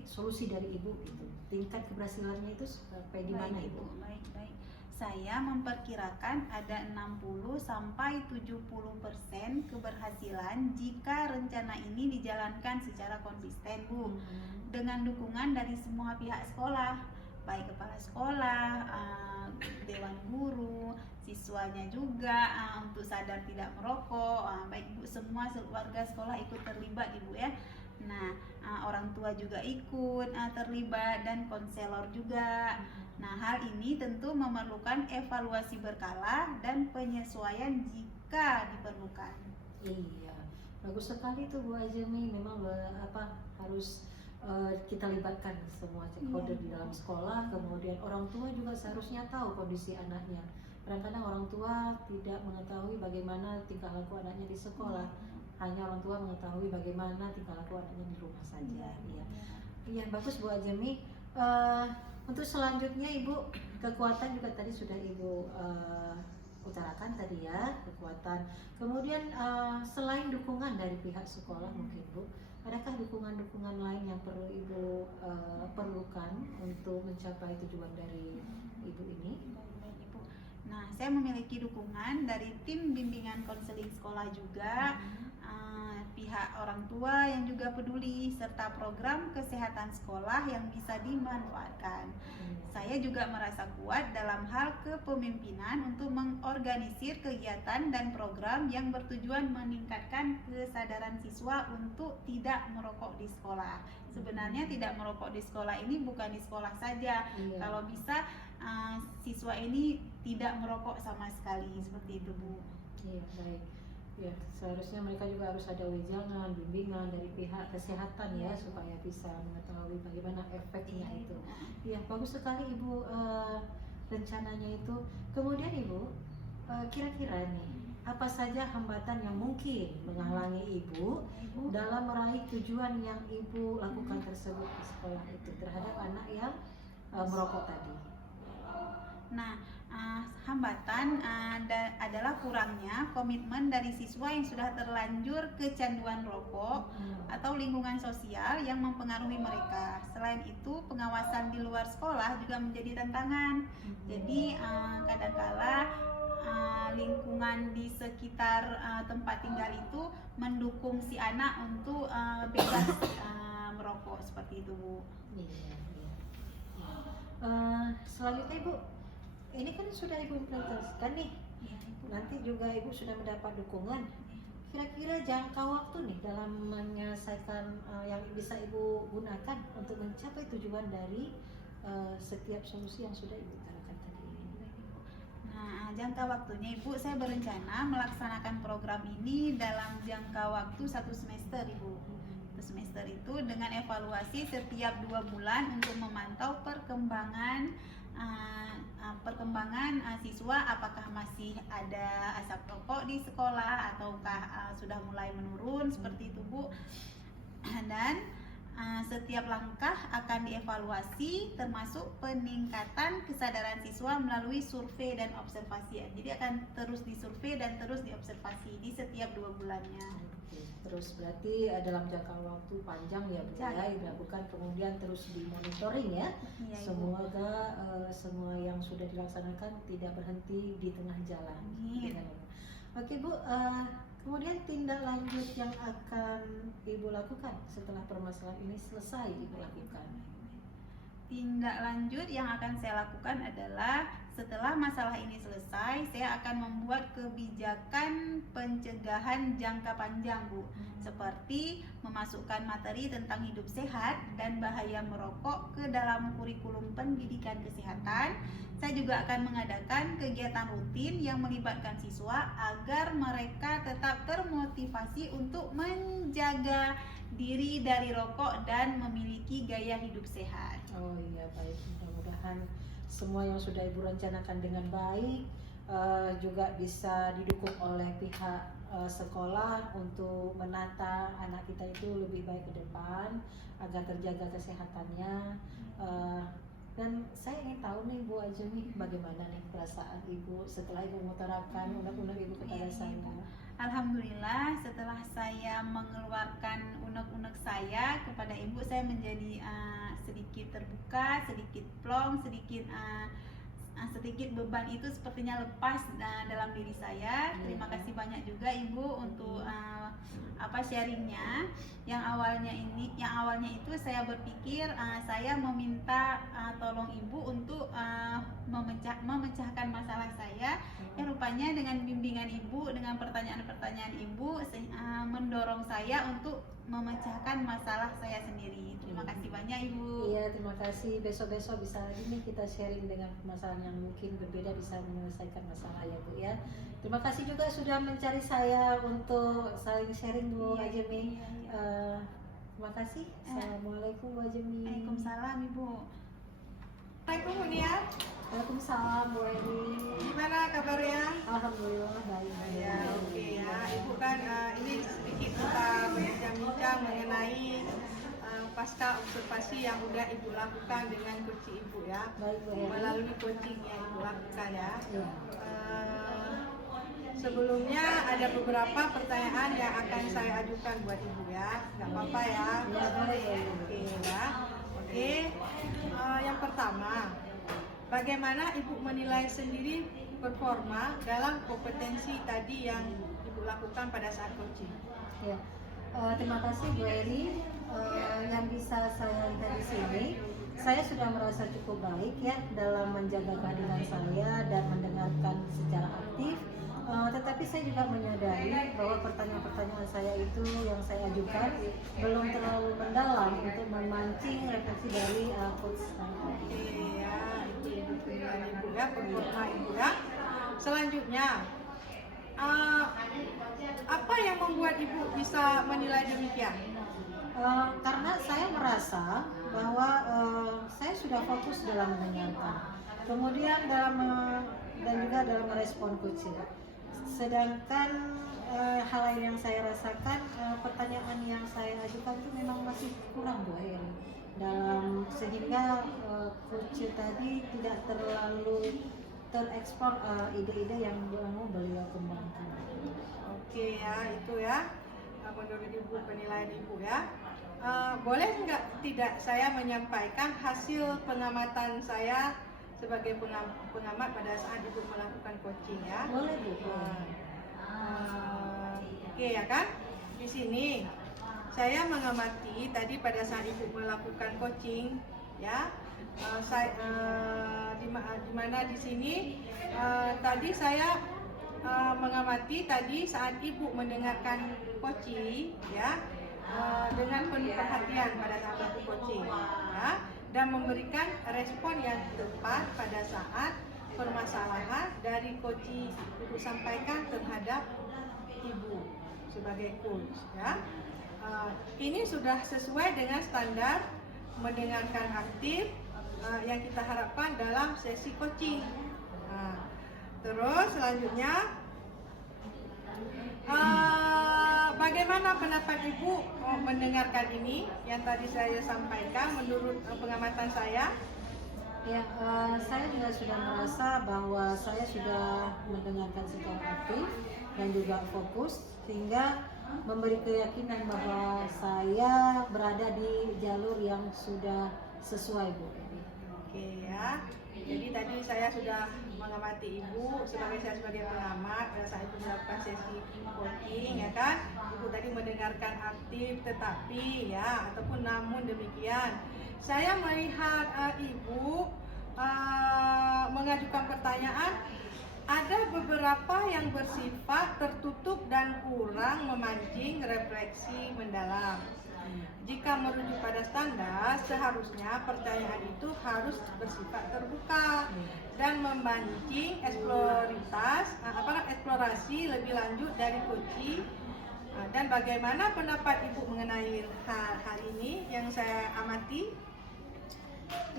solusi dari Ibu itu, tingkat keberhasilannya itu sampai di mana Baik, Ibu? Baik. Saya memperkirakan ada 60 sampai 70% keberhasilan jika rencana ini dijalankan secara konsisten, Bu. Dengan dukungan dari semua pihak sekolah, baik kepala sekolah, dewan guru, siswanya juga untuk sadar tidak merokok. Baik Bu, semua warga sekolah ikut terlibat Ibu ya. Nah, orang tua juga ikut terlibat dan konselor juga. Nah, hal ini tentu memerlukan evaluasi berkala dan penyesuaian jika diperlukan. Iya, bagus sekali tuh Bu Ajemi. Memang harus kita libatkan semua stakeholder di dalam sekolah. Kemudian orang tua juga seharusnya tahu kondisi anaknya. Kadang-kadang orang tua tidak mengetahui bagaimana tingkah laku anaknya di sekolah. Hanya orang tua mengetahui bagaimana tingkah laku anaknya di rumah saja. Iya, bagus Bu Ajemi. Untuk selanjutnya Ibu, kekuatan juga tadi sudah Ibu utarakan tadi ya, kekuatan. Kemudian selain dukungan dari pihak sekolah mungkin Bu, adakah dukungan-dukungan lain yang perlu Ibu perlukan untuk mencapai tujuan dari Ibu ini? Baik, Ibu. Nah, saya memiliki dukungan dari tim bimbingan konseling sekolah juga, pihak orang tua yang juga peduli, serta program kesehatan sekolah yang bisa dimanfaatkan. Saya juga merasa kuat dalam hal kepemimpinan untuk mengorganisir kegiatan dan program yang bertujuan meningkatkan kesadaran siswa untuk tidak merokok di sekolah. Sebenarnya tidak merokok di sekolah ini bukan di sekolah saja. Iya. Kalau bisa siswa ini tidak merokok sama sekali, seperti itu Bu. Iya, baik. Ya, seharusnya mereka juga harus ada wejangan, bimbingan dari pihak kesehatan ya, supaya bisa mengetahui bagaimana efeknya itu. Ya, bagus sekali Ibu rencananya itu. Kemudian Ibu, kira-kira nih, apa saja hambatan yang mungkin menghalangi Ibu dalam meraih tujuan yang Ibu lakukan tersebut di sekolah itu terhadap anak yang merokok tadi? Nah, hambatan adalah kurangnya komitmen dari siswa yang sudah terlanjur kecanduan rokok atau lingkungan sosial yang mempengaruhi mereka. Selain itu, pengawasan di luar sekolah juga menjadi tantangan. Jadi, kadangkala lingkungan di sekitar tempat tinggal itu mendukung si anak untuk bebas merokok, seperti itu Bu. Iya. Selanjutnya Ibu, ini kan sudah Ibu implementasikan nih. Nanti juga Ibu sudah mendapat dukungan. Kira-kira jangka waktu nih dalam menyelesaikan yang bisa Ibu gunakan untuk mencapai tujuan dari setiap solusi yang sudah Ibu utarakan tadi. Nah, jangka waktunya Ibu, saya berencana melaksanakan program ini dalam jangka waktu 1 semester Ibu. 1 semester itu dengan evaluasi setiap 2 bulan untuk memantau perkembangan perkembangan siswa, apakah masih ada asap rokok di sekolah ataukah sudah mulai menurun seperti itu Bu. Dan setiap langkah akan dievaluasi termasuk peningkatan kesadaran siswa melalui survei dan observasi. Jadi akan terus disurvei dan terus diobservasi di setiap 2 bulannya. Oke, terus berarti dalam jangka waktu panjang ya Bu ya, dilakukan kemudian terus dimonitoring ya. Iya, Ibu. Semoga semua yang sudah dilaksanakan tidak berhenti di tengah jalan. Amin. Oke Bu, kemudian tindak lanjut yang akan Ibu lakukan setelah permasalahan ini selesai Ibu lakukan. Tindak lanjut yang akan saya lakukan adalah setelah masalah ini selesai, saya akan membuat kebijakan pencegahan jangka panjang Bu, seperti memasukkan materi tentang hidup sehat dan bahaya merokok ke dalam kurikulum pendidikan kesehatan. Saya juga akan mengadakan kegiatan rutin yang melibatkan siswa agar mereka tetap termotivasi untuk menjaga diri dari rokok dan memiliki gaya hidup sehat. Oh iya, baik, mudah-mudahan semua yang sudah Ibu rencanakan dengan baik juga bisa didukung oleh pihak sekolah untuk menata anak kita itu lebih baik ke depan agar terjaga kesehatannya. Dan saya ingin tahu nih Bu Ajemi, bagaimana nih perasaan Ibu setelah Ibu mengutarakan unek-unek Ibu kepada saya? Alhamdulillah, setelah saya mengeluarkan unek-unek saya kepada Ibu, saya menjadi sedikit terbuka, sedikit plong, sedikit beban itu sepertinya lepas dalam diri saya. Terima kasih banyak juga Ibu untuk sharingnya. Yang awalnya itu saya berpikir saya meminta tolong Ibu untuk memecahkan masalah saya. Yang rupanya dengan bimbingan Ibu, dengan pertanyaan-pertanyaan Ibu mendorong saya untuk memecahkan masalah saya sendiri. Terima kasih banyak Ibu. Iya, terima kasih. Besok-besok bisa lagi nih kita sharing dengan permasalahan yang mungkin berbeda, bisa menyelesaikan masalah ya Bu ya. Terima kasih juga sudah mencari saya untuk saling sharing Bu Ajemi. Terima kasih. Assalamualaikum Bu Ajemi. Waalaikumsalam Ibu. Assalamualaikum Bu Nia. Waalaikumsalam Bu Eni. Gimana kabarnya? Alhamdulillah baik. Ya, oke ya. Ibu kan ini sedikit kita berbincang-bincang mengenai pasca observasi yang udah Ibu lakukan dengan coaching Ibu ya. Baik Bu Eni. Melalui coaching yang Ibu lakukan ya. Ya. Sebelumnya ada beberapa pertanyaan yang akan saya ajukan buat Ibu ya. Nggak apa-apa ya. Ya, boleh ya. Oke ya. Oke. Yang pertama, bagaimana Ibu menilai sendiri performa dalam kompetensi tadi yang Ibu lakukan pada saat coaching? Ya. Terima kasih Bu Eri. Yang bisa saya lihat di sini, saya sudah merasa cukup baik ya dalam menjaga kehadiran saya dan mendengarkan secara aktif. Tetapi saya juga menyadari bahwa pertanyaan-pertanyaan saya itu yang saya ajukan belum terlalu mendalam untuk memancing refleksi dari coach saya. Oke ya, itu penilaian Ibu ya, performa Ibu ya. Selanjutnya, apa yang membuat Ibu bisa menilai demikian? Karena saya merasa bahwa saya sudah fokus dalam mendengarkan, kemudian dan juga dalam merespon coach. Sedangkan hal lain yang saya rasakan, pertanyaan yang saya ajukan itu memang masih kurang Bu Eri, sehingga coach tadi tidak terlalu terekspor ide-ide yang mau beliau kembangkan. Oke ya, itu ya menurut Ibu, penilaian Ibu ya. Boleh tidak saya menyampaikan hasil pengamatan saya sebagai pengamat pada saat Ibu melakukan coaching ya? Boleh Bu. Oke ya kan? Di sini saya mengamati tadi pada saat Ibu melakukan coaching ya. Di mana di sini tadi saya mengamati tadi saat Ibu mendengarkan coaching ya, dengan penuh perhatian pada saat aku coaching ya, dan memberikan respon yang tepat pada saat permasalahan dari coaching Ibu sampaikan terhadap Ibu sebagai coach ya. Ini sudah sesuai dengan standar mendengarkan aktif, yang kita harapkan dalam sesi coaching. Terus selanjutnya, bagaimana pendapat Ibu mendengarkan ini yang tadi saya sampaikan menurut pengamatan saya? Ya, saya juga sudah merasa bahwa saya sudah mendengarkan secara aktif dan juga fokus, sehingga memberi keyakinan bahwa saya berada di jalur yang sudah sesuai, Bu. Oke ya. Jadi tadi saya sudah mengamati Ibu saya sebagai pengamat pada saat Ibu melakukan sesi coaching, ya kan? Ibu tadi mendengarkan aktif, tetapi ya ataupun namun demikian saya melihat Ibu mengajukan pertanyaan, ada beberapa yang bersifat tertutup dan kurang memancing refleksi mendalam. Jika merujuk pada standar, seharusnya pertanyaan itu harus bersifat terbuka dan memancing eksplorasi lebih lanjut dari coaching. Dan bagaimana pendapat Ibu mengenai hal ini yang saya amati?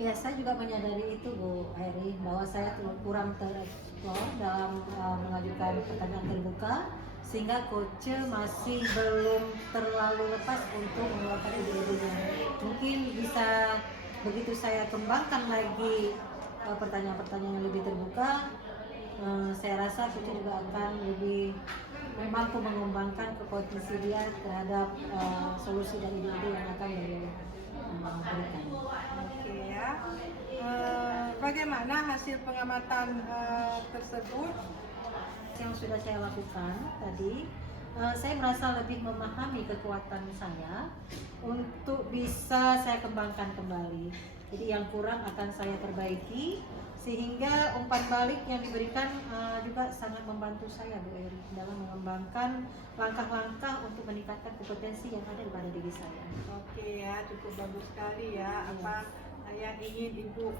Ya, saya juga menyadari itu, Bu Heri, bahwa saya kurang tereksplor dalam mengajukan pertanyaan terbuka, sehingga coach masih belum terlalu lepas untuk mengeluarkan ide-idenya. Mungkin bisa begitu saya kembangkan lagi pertanyaan-pertanyaan yang lebih terbuka, saya rasa coach juga akan lebih mampu mengembangkan potensi dia terhadap solusi dan ide-ide yang akan beliau berikan. Oke ya. Bagaimana hasil pengamatan tersebut? Yang sudah saya lakukan tadi, saya merasa lebih memahami kekuatan saya untuk bisa saya kembangkan kembali. Jadi yang kurang akan saya perbaiki, sehingga umpan balik yang diberikan juga sangat membantu saya, Bu Eri, dalam mengembangkan langkah-langkah untuk meningkatkan kompetensi yang ada pada diri saya. Oke ya, cukup bagus sekali ya. Apa yang ingin Ibu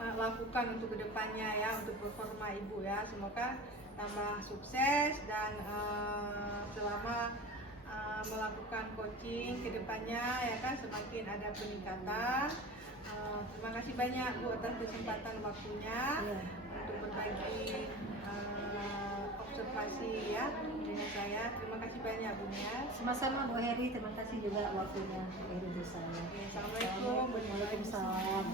lakukan untuk kedepannya ya, untuk performa Ibu ya. Semoga tambah sukses dan selama melakukan coaching kedepannya ya kan semakin ada peningkatan. Terima kasih banyak Bu atas kesempatan waktunya untuk berbagi observasi ya dengan saya. Terima kasih banyak Bu ya. Sama-sama, Bu Heri, terima kasih juga waktunya Bu Heri untuk saya. Assalamualaikum. Waalaikumsalam.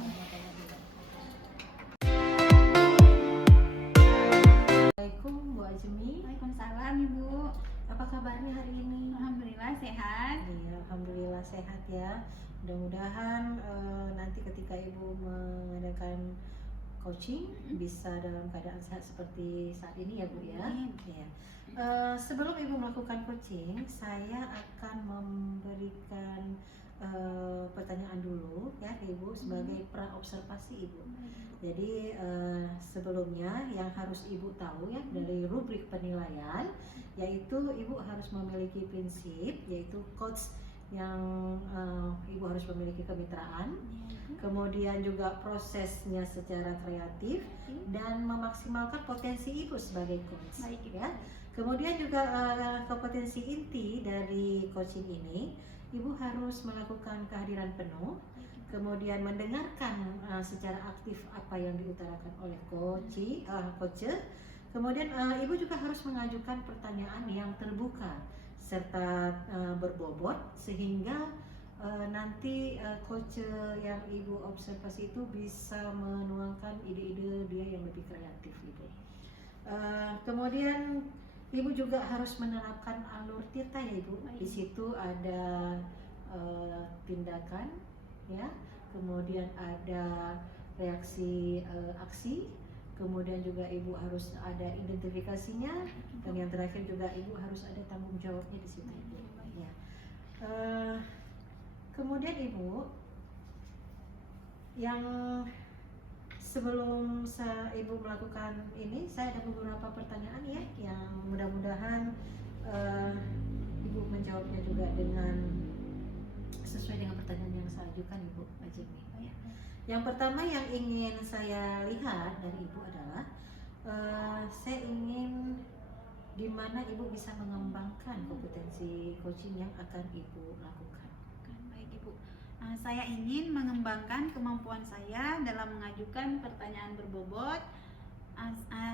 Assalamualaikum, Bu Ajmi. Waalaikumsalam Ibu. Apa kabarnya hari ini? Alhamdulillah sehat. Iya, alhamdulillah sehat ya. Mudah-mudahan nanti ketika Ibu mengadakan coaching bisa dalam keadaan sehat seperti saat ini ya, Bu ya. Iya. Sebelum Ibu melakukan coaching, saya akan memberikan pertanyaan dulu ya Ibu sebagai praobservasi Ibu. Jadi sebelumnya yang harus Ibu tahu ya dari rubrik penilaian, yaitu Ibu harus memiliki prinsip, yaitu coach yang Ibu harus memiliki kemitraan, kemudian juga prosesnya secara kreatif dan memaksimalkan potensi Ibu sebagai coach. Baik, ya. Kemudian juga kompetensi inti dari coaching ini, Ibu harus melakukan kehadiran penuh, kemudian mendengarkan secara aktif apa yang diutarakan oleh coach. Kemudian Ibu juga harus mengajukan pertanyaan yang terbuka serta berbobot, sehingga nanti coach yang Ibu observasi itu bisa menuangkan ide-ide dia yang lebih kreatif gitu. Kemudian Ibu juga harus menerapkan alur tirta ya Ibu. Di situ ada tindakan ya, kemudian ada reaksi aksi, kemudian juga Ibu harus ada identifikasinya, dan yang terakhir juga Ibu harus ada tanggung jawabnya di situ Ibu. Ya. Kemudian Ibu, yang sebelum Ibu melakukan ini, saya ada beberapa pertanyaan ya, yang mudah-mudahan Ibu menjawabnya juga dengan sesuai dengan pertanyaan yang saya ajukan Ibu Ajemi. Yang pertama yang ingin saya lihat dari Ibu adalah saya ingin di mana Ibu bisa mengembangkan kompetensi coaching yang akan Ibu lakukan. Baik Ibu. Saya ingin mengembangkan kemampuan saya dalam mengajukan pertanyaan berbobot.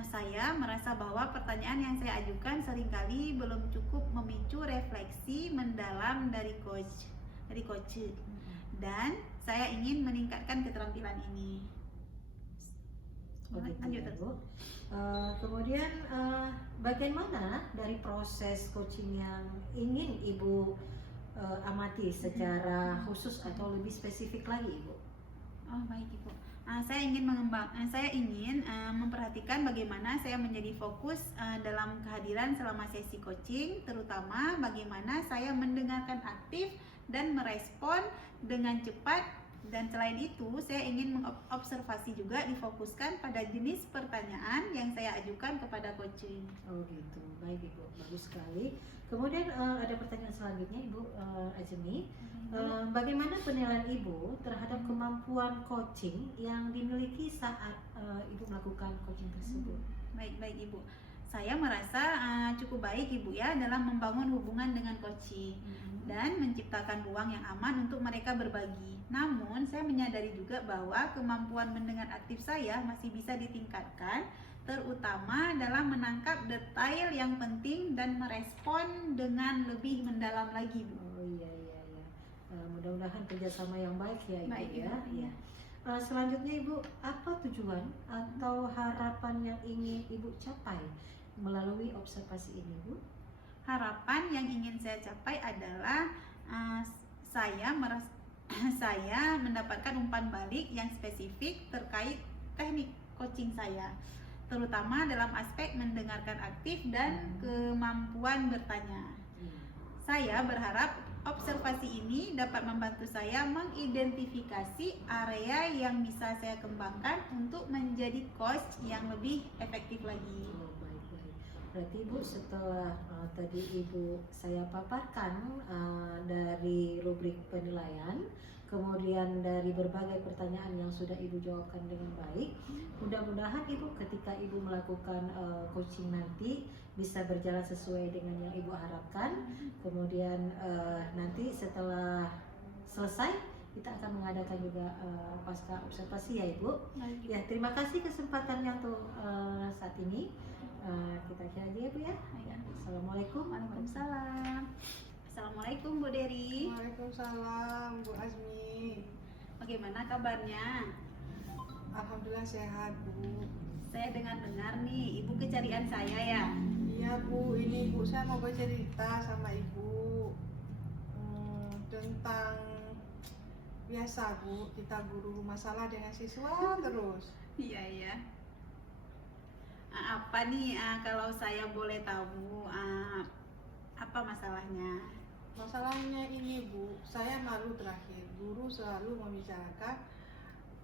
Saya merasa bahwa pertanyaan yang saya ajukan seringkali belum cukup memicu refleksi mendalam dari coach, dan saya ingin meningkatkan keterampilan ini. Oh gitu Lanjut, ya, terus. Bu. Kemudian bagian mana dari proses coaching yang ingin Ibu amati secara khusus atau lebih spesifik lagi, Ibu? Oh baik Ibu. Saya ingin memperhatikan bagaimana saya menjadi fokus dalam kehadiran selama sesi coaching, terutama bagaimana saya mendengarkan aktif dan merespon dengan cepat. Dan selain itu, saya ingin mengobservasi juga difokuskan pada jenis pertanyaan yang saya ajukan kepada coaching. Oh gitu, baik Ibu, bagus sekali. Kemudian ada pertanyaan selanjutnya, Ibu Azmi. Bagaimana penilaian Ibu terhadap kemampuan coaching yang dimiliki saat Ibu melakukan coaching tersebut? Baik Ibu. Saya merasa cukup baik Ibu ya dalam membangun hubungan dengan coaching dan menciptakan ruang yang aman untuk mereka berbagi. Namun, saya menyadari juga bahwa kemampuan mendengar aktif saya masih bisa ditingkatkan, terutama dalam menangkap detail yang penting dan merespon dengan lebih mendalam lagi, Bu. Oh iya. Mudah-mudahan kerjasama yang baik ya, Ibu Baik, ya. Ibu. Ya. Selanjutnya Ibu, apa tujuan atau harapan yang ingin Ibu capai melalui observasi ini, Bu? Harapan yang ingin saya capai adalah saya mendapatkan umpan balik yang spesifik terkait teknik coaching saya, terutama dalam aspek mendengarkan aktif dan kemampuan bertanya. Saya berharap observasi ini dapat membantu saya mengidentifikasi area yang bisa saya kembangkan untuk menjadi coach yang lebih efektif lagi. Oh, baik. Berarti Ibu setelah tadi Ibu saya paparkan dari rubrik penilaian, kemudian dari berbagai pertanyaan yang sudah Ibu jawabkan dengan baik, mudah-mudahan Ibu ketika Ibu melakukan coaching nanti bisa berjalan sesuai dengan yang Ibu harapkan. Kemudian nanti setelah selesai kita akan mengadakan juga pasca observasi ya Ibu. Ya, terima kasih kesempatannya untuk saat ini. Kita akhiri aja ya Bu ya. Assalamualaikum. Waalaikumsalam. Assalamualaikum Bu Dery. Waalaikumsalam Bu Azmi. Bagaimana kabarnya? Alhamdulillah sehat Bu. Saya dengar-dengar nih Ibu kecarian saya ya. Iya Bu, ini Bu saya mau bercerita sama Ibu tentang biasa Bu, kita guru masalah dengan siswa terus. Iya. Apa nih kalau saya boleh tahu apa masalahnya? Masalahnya ini Bu, saya malu terakhir. Guru selalu membicarakan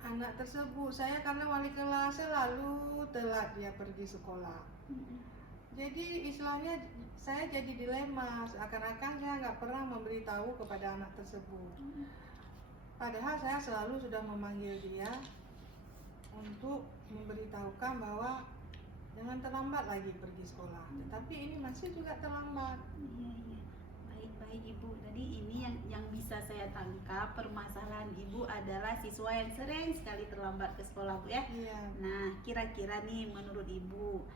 anak tersebut. Saya karena wali kelas selalu telat dia pergi sekolah. Jadi istilahnya saya jadi dilema, seakan-akan saya nggak pernah memberitahu kepada anak tersebut. Padahal saya selalu sudah memanggil dia untuk memberitahukan bahwa jangan terlambat lagi pergi sekolah. Tetapi ini masih juga terlambat. Iya. Baik Ibu. Jadi ini yang bisa saya tangkap, permasalahan Ibu adalah siswa yang sering sekali terlambat ke sekolah Bu ya. Iya. Nah, kira-kira nih menurut Ibu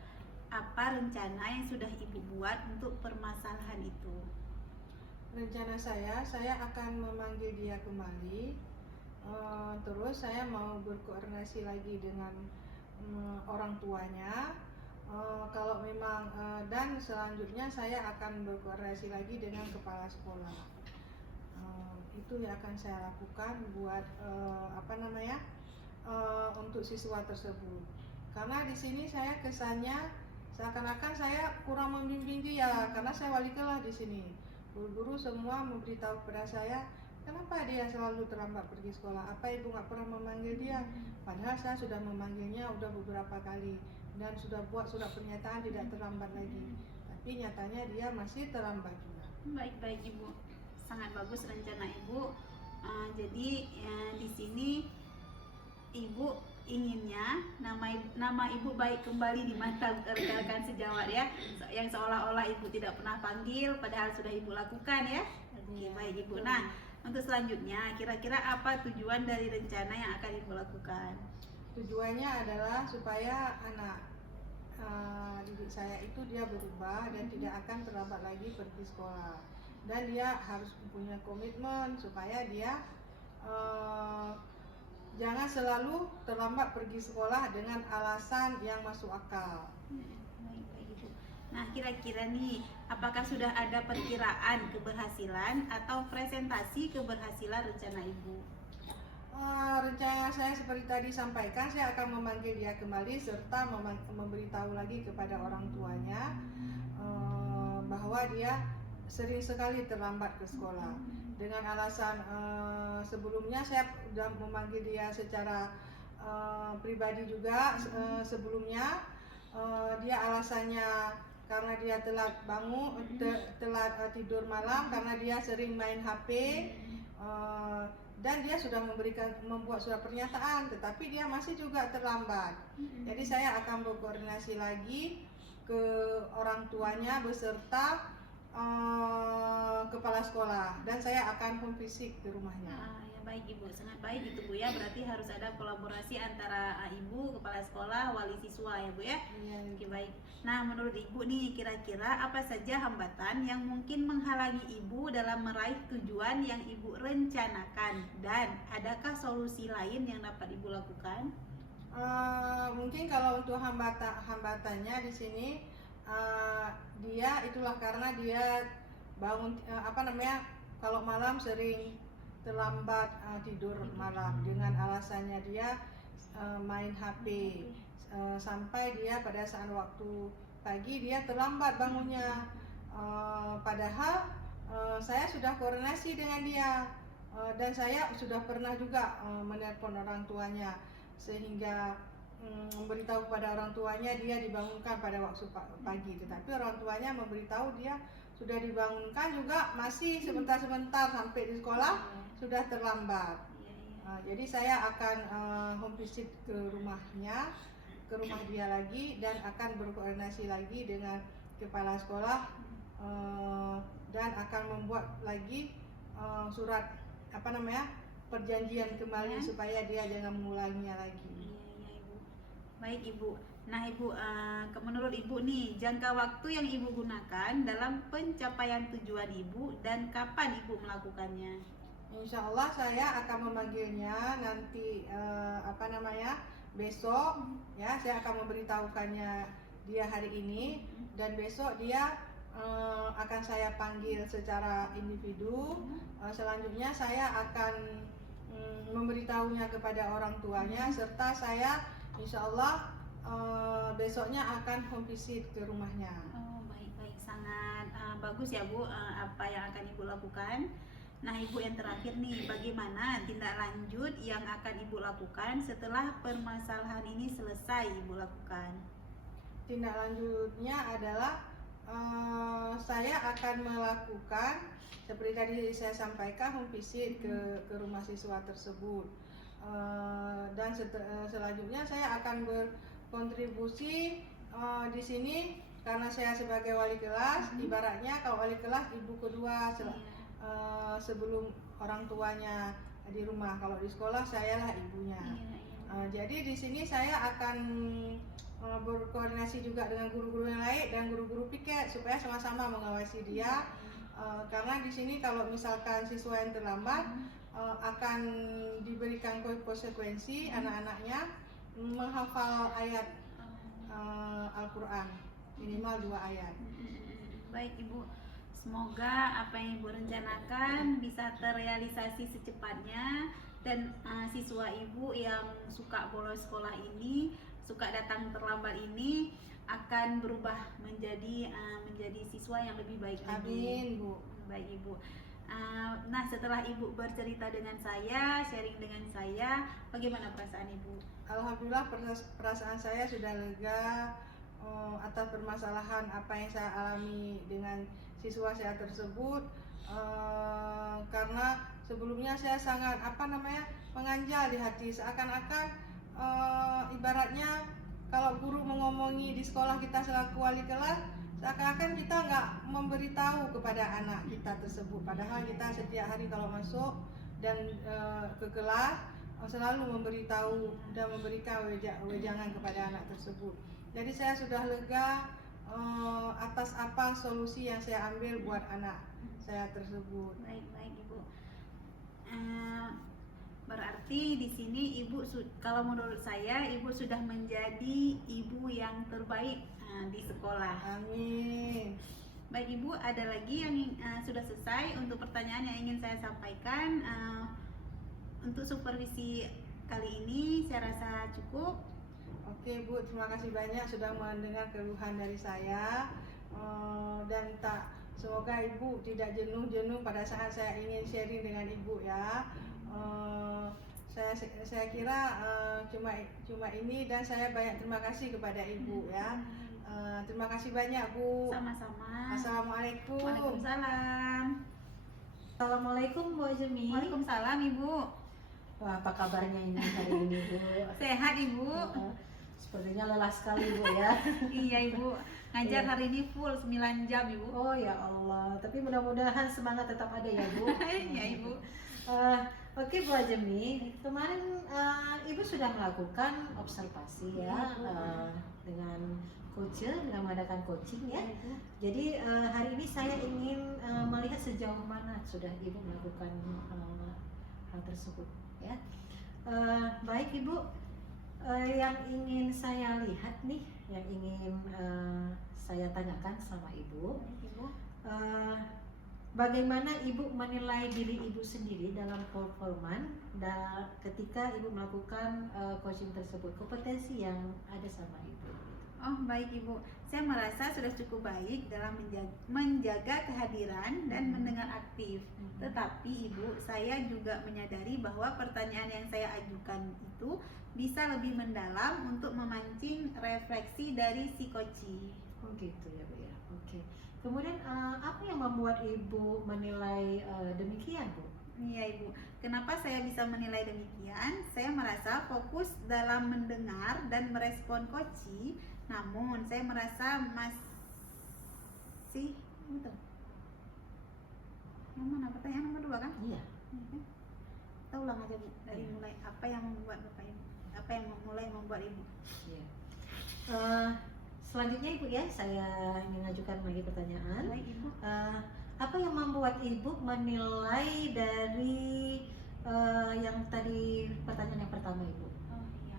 apa rencana yang sudah Ibu buat untuk permasalahan itu? Rencana saya akan memanggil dia kembali. Terus saya mau berkoordinasi lagi dengan orang tuanya. Kalau memang dan selanjutnya saya akan berkoordinasi lagi dengan kepala sekolah. Itu yang akan saya lakukan buat untuk siswa tersebut. Karena di sini saya kesannya seakan-akan saya kurang membimbing dia, karena saya wali kelas di sini. Guru-guru semua memberitahu kepada saya, kenapa dia selalu terlambat pergi sekolah? Apa Ibu nggak pernah memanggil dia? Padahal saya sudah memanggilnya udah beberapa kali dan sudah buat surat pernyataan tidak terlambat lagi. Tapi nyatanya dia masih terlambat juga. Baik Ibu, sangat bagus rencana Ibu. Jadi di sini Ibu inginnya nama Ibu baik kembali di mata rekan-rekan sejawat ya, yang seolah-olah Ibu tidak pernah panggil padahal sudah Ibu lakukan ya. Oke, baik Ibu. Nah, Untuk selanjutnya, kira-kira apa tujuan dari rencana yang akan Ibu lakukan? Tujuannya adalah supaya anak didik saya itu dia berubah dan tidak akan terlambat lagi pergi sekolah, dan dia harus punya komitmen supaya dia jangan selalu terlambat pergi sekolah dengan alasan yang masuk akal. Baik, Ibu. Nah, kira-kira nih, apakah sudah ada perkiraan keberhasilan atau presentasi keberhasilan rencana Ibu? Rencana saya seperti tadi sampaikan, saya akan memanggil dia kembali serta memberitahu lagi kepada orang tuanya bahwa dia sering sekali terlambat ke sekolah. Dengan alasan sebelumnya saya sudah memanggil dia secara pribadi juga sebelumnya. Dia alasannya karena dia telat bangun, telat tidur malam karena dia sering main HP, dan dia sudah membuat surat pernyataan, tetapi dia masih juga terlambat. Jadi saya akan berkoordinasi lagi ke orang tuanya beserta kepala sekolah, dan saya akan home visit ke rumahnya. Ya baik Ibu, sangat baik itu Bu ya. Berarti harus ada kolaborasi antara Ibu, kepala sekolah, wali siswa ya Bu ya. Iya. Oke baik. Nah menurut Ibu nih, kira-kira apa saja hambatan yang mungkin menghalangi Ibu dalam meraih tujuan yang Ibu rencanakan, dan adakah solusi lain yang dapat Ibu lakukan? Mungkin kalau untuk hambatannya di sini dia itulah karena dia bangun kalau malam sering terlambat tidur malam dengan alasannya dia main HP sampai dia pada saat waktu pagi dia terlambat bangunnya, padahal saya sudah koordinasi dengan dia dan saya sudah pernah juga menelpon orang tuanya sehingga memberitahu kepada orang tuanya dia dibangunkan pada waktu pagi, tetapi orang tuanya memberitahu dia sudah dibangunkan juga masih sebentar-sebentar sampai di sekolah sudah terlambat. Jadi saya akan home visit ke rumah dia lagi dan akan berkoordinasi lagi dengan kepala sekolah dan akan membuat lagi surat perjanjian kembali supaya dia jangan mengulanginya lagi. Baik Ibu. Nah Ibu, menurut Ibu nih, jangka waktu yang Ibu gunakan dalam pencapaian tujuan Ibu dan kapan Ibu melakukannya? Insya Allah saya akan memanggilnya nanti besok ya. Saya akan memberitahukannya dia hari ini, dan besok dia akan saya panggil secara individu. Selanjutnya saya akan memberitahunya kepada orang tuanya, serta saya insya Allah besoknya akan home visit ke rumahnya. Oh baik, sangat bagus ya Bu apa yang akan Ibu lakukan. Nah Ibu, yang terakhir nih, bagaimana tindak lanjut yang akan Ibu lakukan setelah permasalahan ini selesai Ibu lakukan? Tindak lanjutnya adalah saya akan melakukan seperti tadi saya sampaikan, home visit ke rumah siswa tersebut, dan selanjutnya saya akan berkontribusi di sini karena saya sebagai wali kelas. Ibaratnya kalau wali kelas ibu kedua sebelum orang tuanya di rumah, kalau di sekolah sayalah ibunya. Jadi di sini saya akan berkoordinasi juga dengan guru-guru yang lain dan guru-guru piket supaya sama-sama mengawasi dia, karena di sini kalau misalkan siswa yang terlambat akan diberikan konsekuensi anak-anaknya menghafal ayat Al-Quran minimal 2 ayat. Baik Ibu, semoga apa yang Ibu rencanakan bisa terrealisasi secepatnya, dan siswa Ibu yang suka bolos sekolah ini, suka datang terlambat ini akan berubah menjadi siswa yang lebih baik lagi. Amin Bu. Baik Ibu. Nah setelah Ibu bercerita dengan saya, sharing dengan saya, bagaimana perasaan Ibu? Alhamdulillah perasaan saya sudah lega atas permasalahan apa yang saya alami dengan siswa saya tersebut, karena sebelumnya saya sangat mengganjal di hati, seakan-akan ibaratnya kalau guru mengomongi di sekolah kita selaku wali kelas, seakan-akan kita nggak memberitahu kepada anak kita tersebut. Padahal kita setiap hari kalau masuk dan ke kelas selalu memberitahu dan memberikan wejangan kepada anak tersebut. Jadi saya sudah lega atas apa solusi yang saya ambil buat anak saya tersebut. Baik Ibu. Berarti di sini Ibu, kalau menurut saya Ibu sudah menjadi ibu yang terbaik di sekolah. Amin. Baik Ibu, ada lagi yang sudah selesai untuk pertanyaan yang ingin saya sampaikan. Untuk supervisi kali ini saya rasa cukup. Oke Bu, terima kasih banyak sudah mendengar keluhan dari saya. Dan semoga Ibu tidak jenuh-jenuh pada saat saya ingin sharing dengan Ibu ya. Saya kira cuma ini, dan saya banyak terima kasih kepada Ibu ya. Terima kasih banyak Bu. Sama-sama. Assalamualaikum. Waalaikumsalam. Assalamualaikum Bu Ajemi. Waalaikumsalam Ibu. Wah, apa kabarnya ini hari ini Bu? Sehat Ibu. Sepertinya lelah sekali Bu ya. Iya Ibu. Ngajar Iya. hari ini full 9 jam Ibu. Oh ya Allah, tapi mudah-mudahan semangat tetap ada ya Bu. Iya Ibu. Oke Bu Ajemi, kemarin Ibu sudah melakukan observasi ya dengan coach, dengan mengadakan coaching ya. Jadi hari ini saya ingin melihat sejauh mana sudah Ibu melakukan hal tersebut ya. Baik Ibu, yang ingin saya lihat nih, yang ingin saya tanyakan sama Ibu, bagaimana Ibu menilai diri Ibu sendiri dalam performan ketika Ibu melakukan coaching tersebut, kompetensi yang ada sama Ibu? Oh baik Ibu, saya merasa sudah cukup baik dalam menjaga kehadiran dan mendengar aktif. Tetapi Ibu, saya juga menyadari bahwa pertanyaan yang saya ajukan itu bisa lebih mendalam untuk memancing refleksi dari si coachee. Oh gitu ya Bu ya, oke. Kemudian apa yang membuat Ibu menilai demikian Bu? Iya Ibu, kenapa saya bisa menilai demikian? Saya merasa fokus dalam mendengar dan merespon coachee, namun saya merasa masih betul. Yang mana pertanyaan nomor 2 kan? Iya. Kita ulang aja Bu, dari mulai apa yang membuat Bapak Ibu, apa yang mulai membuat Ibu. Iya. Selanjutnya Ibu ya, saya mengajukan lagi pertanyaan. Baik Ibu. Apa yang membuat Ibu menilai dari yang tadi pertanyaan yang pertama Ibu? Oh iya.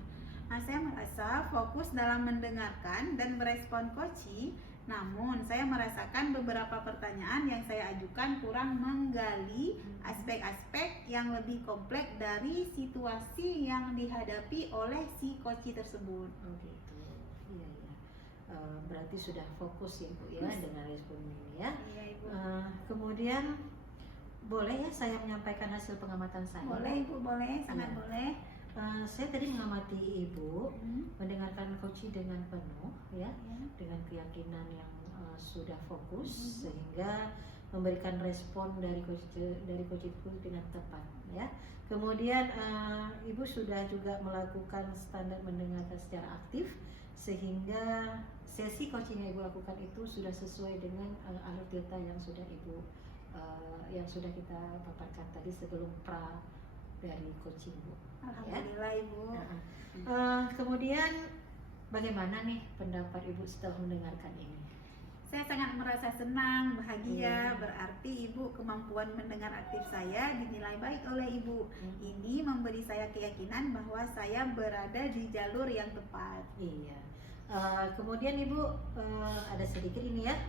Saya merasa fokus dalam mendengarkan dan merespon coachee, namun saya merasakan beberapa pertanyaan yang saya ajukan kurang menggali aspek-aspek yang lebih kompleks dari situasi yang dihadapi oleh si coachee tersebut. Oh gitu. Iya iya. Berarti sudah fokus ya Bu ya dengan respon ini ya. Iya Ibu. Kemudian boleh ya saya menyampaikan hasil pengamatan saya? Boleh Ibu, boleh, sangat Iya. boleh. Saya tadi mengamati Ibu mendengarkan coaching dengan penuh ya, dengan keyakinan yang sudah fokus sehingga memberikan respon dari coaching itu dengan tepat ya. Kemudian Ibu sudah juga melakukan standar mendengarkan secara aktif sehingga sesi coaching yang Ibu lakukan itu sudah sesuai dengan alur delta yang sudah Ibu yang sudah kita paparkan tadi sebelum dari coaching Bu. Alhamdulillah Ibu. Kemudian bagaimana nih pendapat Ibu setelah mendengarkan ini? Saya sangat merasa senang, bahagia. Berarti Ibu, kemampuan mendengar aktif saya dinilai baik oleh Ibu. Ini memberi saya keyakinan bahwa saya berada di jalur yang tepat. Iya. Kemudian Ibu ada sedikit ini ya.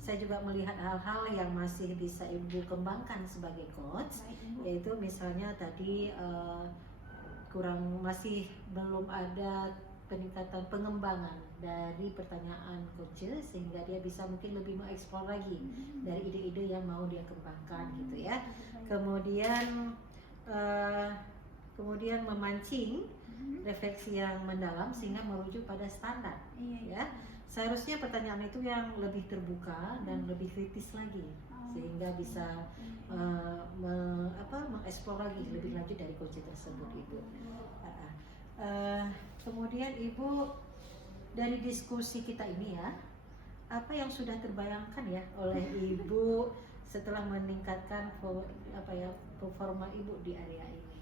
Saya juga melihat hal-hal yang masih bisa Ibu kembangkan sebagai coach, Baik, Ibu. yaitu misalnya tadi masih belum ada peningkatan pengembangan dari pertanyaan coach sehingga dia bisa mungkin lebih mengeksplor lagi dari ide-ide yang mau dia kembangkan gitu ya. Kemudian memancing refleksi yang mendalam sehingga merujuk pada standar ya. Seharusnya pertanyaan itu yang lebih terbuka dan lebih kritis lagi sehingga bisa mengeksplor lagi lebih lanjut dari coach tersebut Ibu. Kemudian Ibu dari diskusi kita ini ya, apa yang sudah terbayangkan ya oleh Ibu setelah meningkatkan performa Ibu di area ini?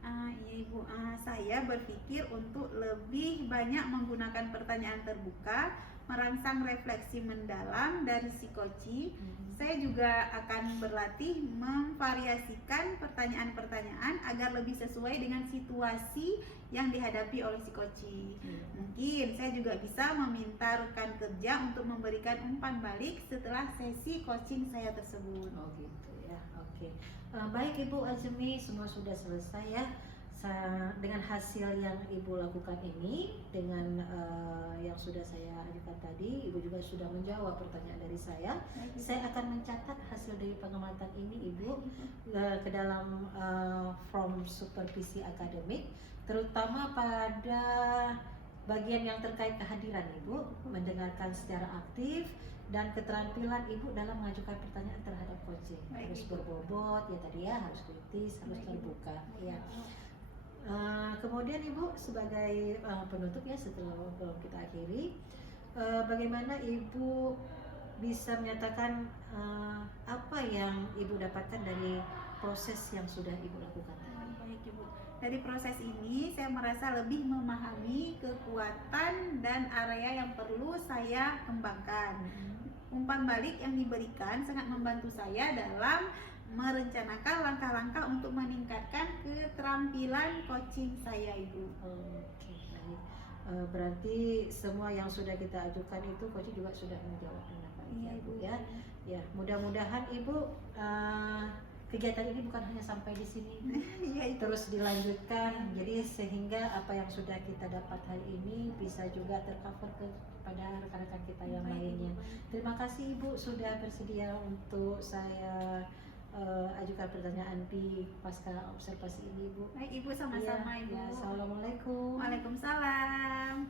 Iya Ibu, saya berpikir untuk lebih banyak menggunakan pertanyaan terbuka, merangsang refleksi mendalam dari si coach. Saya juga akan berlatih memvariasikan pertanyaan-pertanyaan agar lebih sesuai dengan situasi yang dihadapi oleh si coach. Mungkin saya juga bisa meminta rekan kerja untuk memberikan umpan balik setelah sesi coaching saya tersebut. Oh gitu ya, oke. Baik Ibu Azmi, semua sudah selesai ya. Dengan hasil yang Ibu lakukan ini, dengan yang sudah saya ajukan tadi, Ibu juga sudah menjawab pertanyaan dari saya. Saya akan mencatat hasil dari pengamatan ini Ibu ke dalam from supervisi akademik, terutama pada bagian yang terkait kehadiran Ibu, mendengarkan secara aktif, dan keterampilan Ibu dalam mengajukan pertanyaan terhadap coaching. Harus berbobot ya tadi ya, harus kritis, harus terbuka ya. Kemudian Ibu sebagai penutup ya, setelah kita akhiri, bagaimana Ibu bisa menyatakan apa yang Ibu dapatkan dari proses yang sudah Ibu lakukan tadi? Baik Ibu, dari proses ini saya merasa lebih memahami kekuatan dan area yang perlu saya kembangkan. Umpan balik yang diberikan sangat membantu saya dalam merencanakan langkah-langkah untuk meningkatkan keterampilan coaching saya Ibu. Oke, baik. Berarti semua yang sudah kita ajukan itu coach juga sudah menjawab dengan baik ya Ibu ya. Ya, mudah-mudahan Ibu kegiatan ini bukan hanya sampai di sini, terus dilanjutkan. Jadi sehingga apa yang sudah kita dapat hari ini bisa juga tercover kepada rekan-rekan kita yang lainnya. Terima kasih Ibu sudah bersedia untuk saya ajukan pertanyaan di pasca observasi ini Ibu. Baik Ibu, sama-sama Ya, Ibu. ya, assalamualaikum. Waalaikumsalam.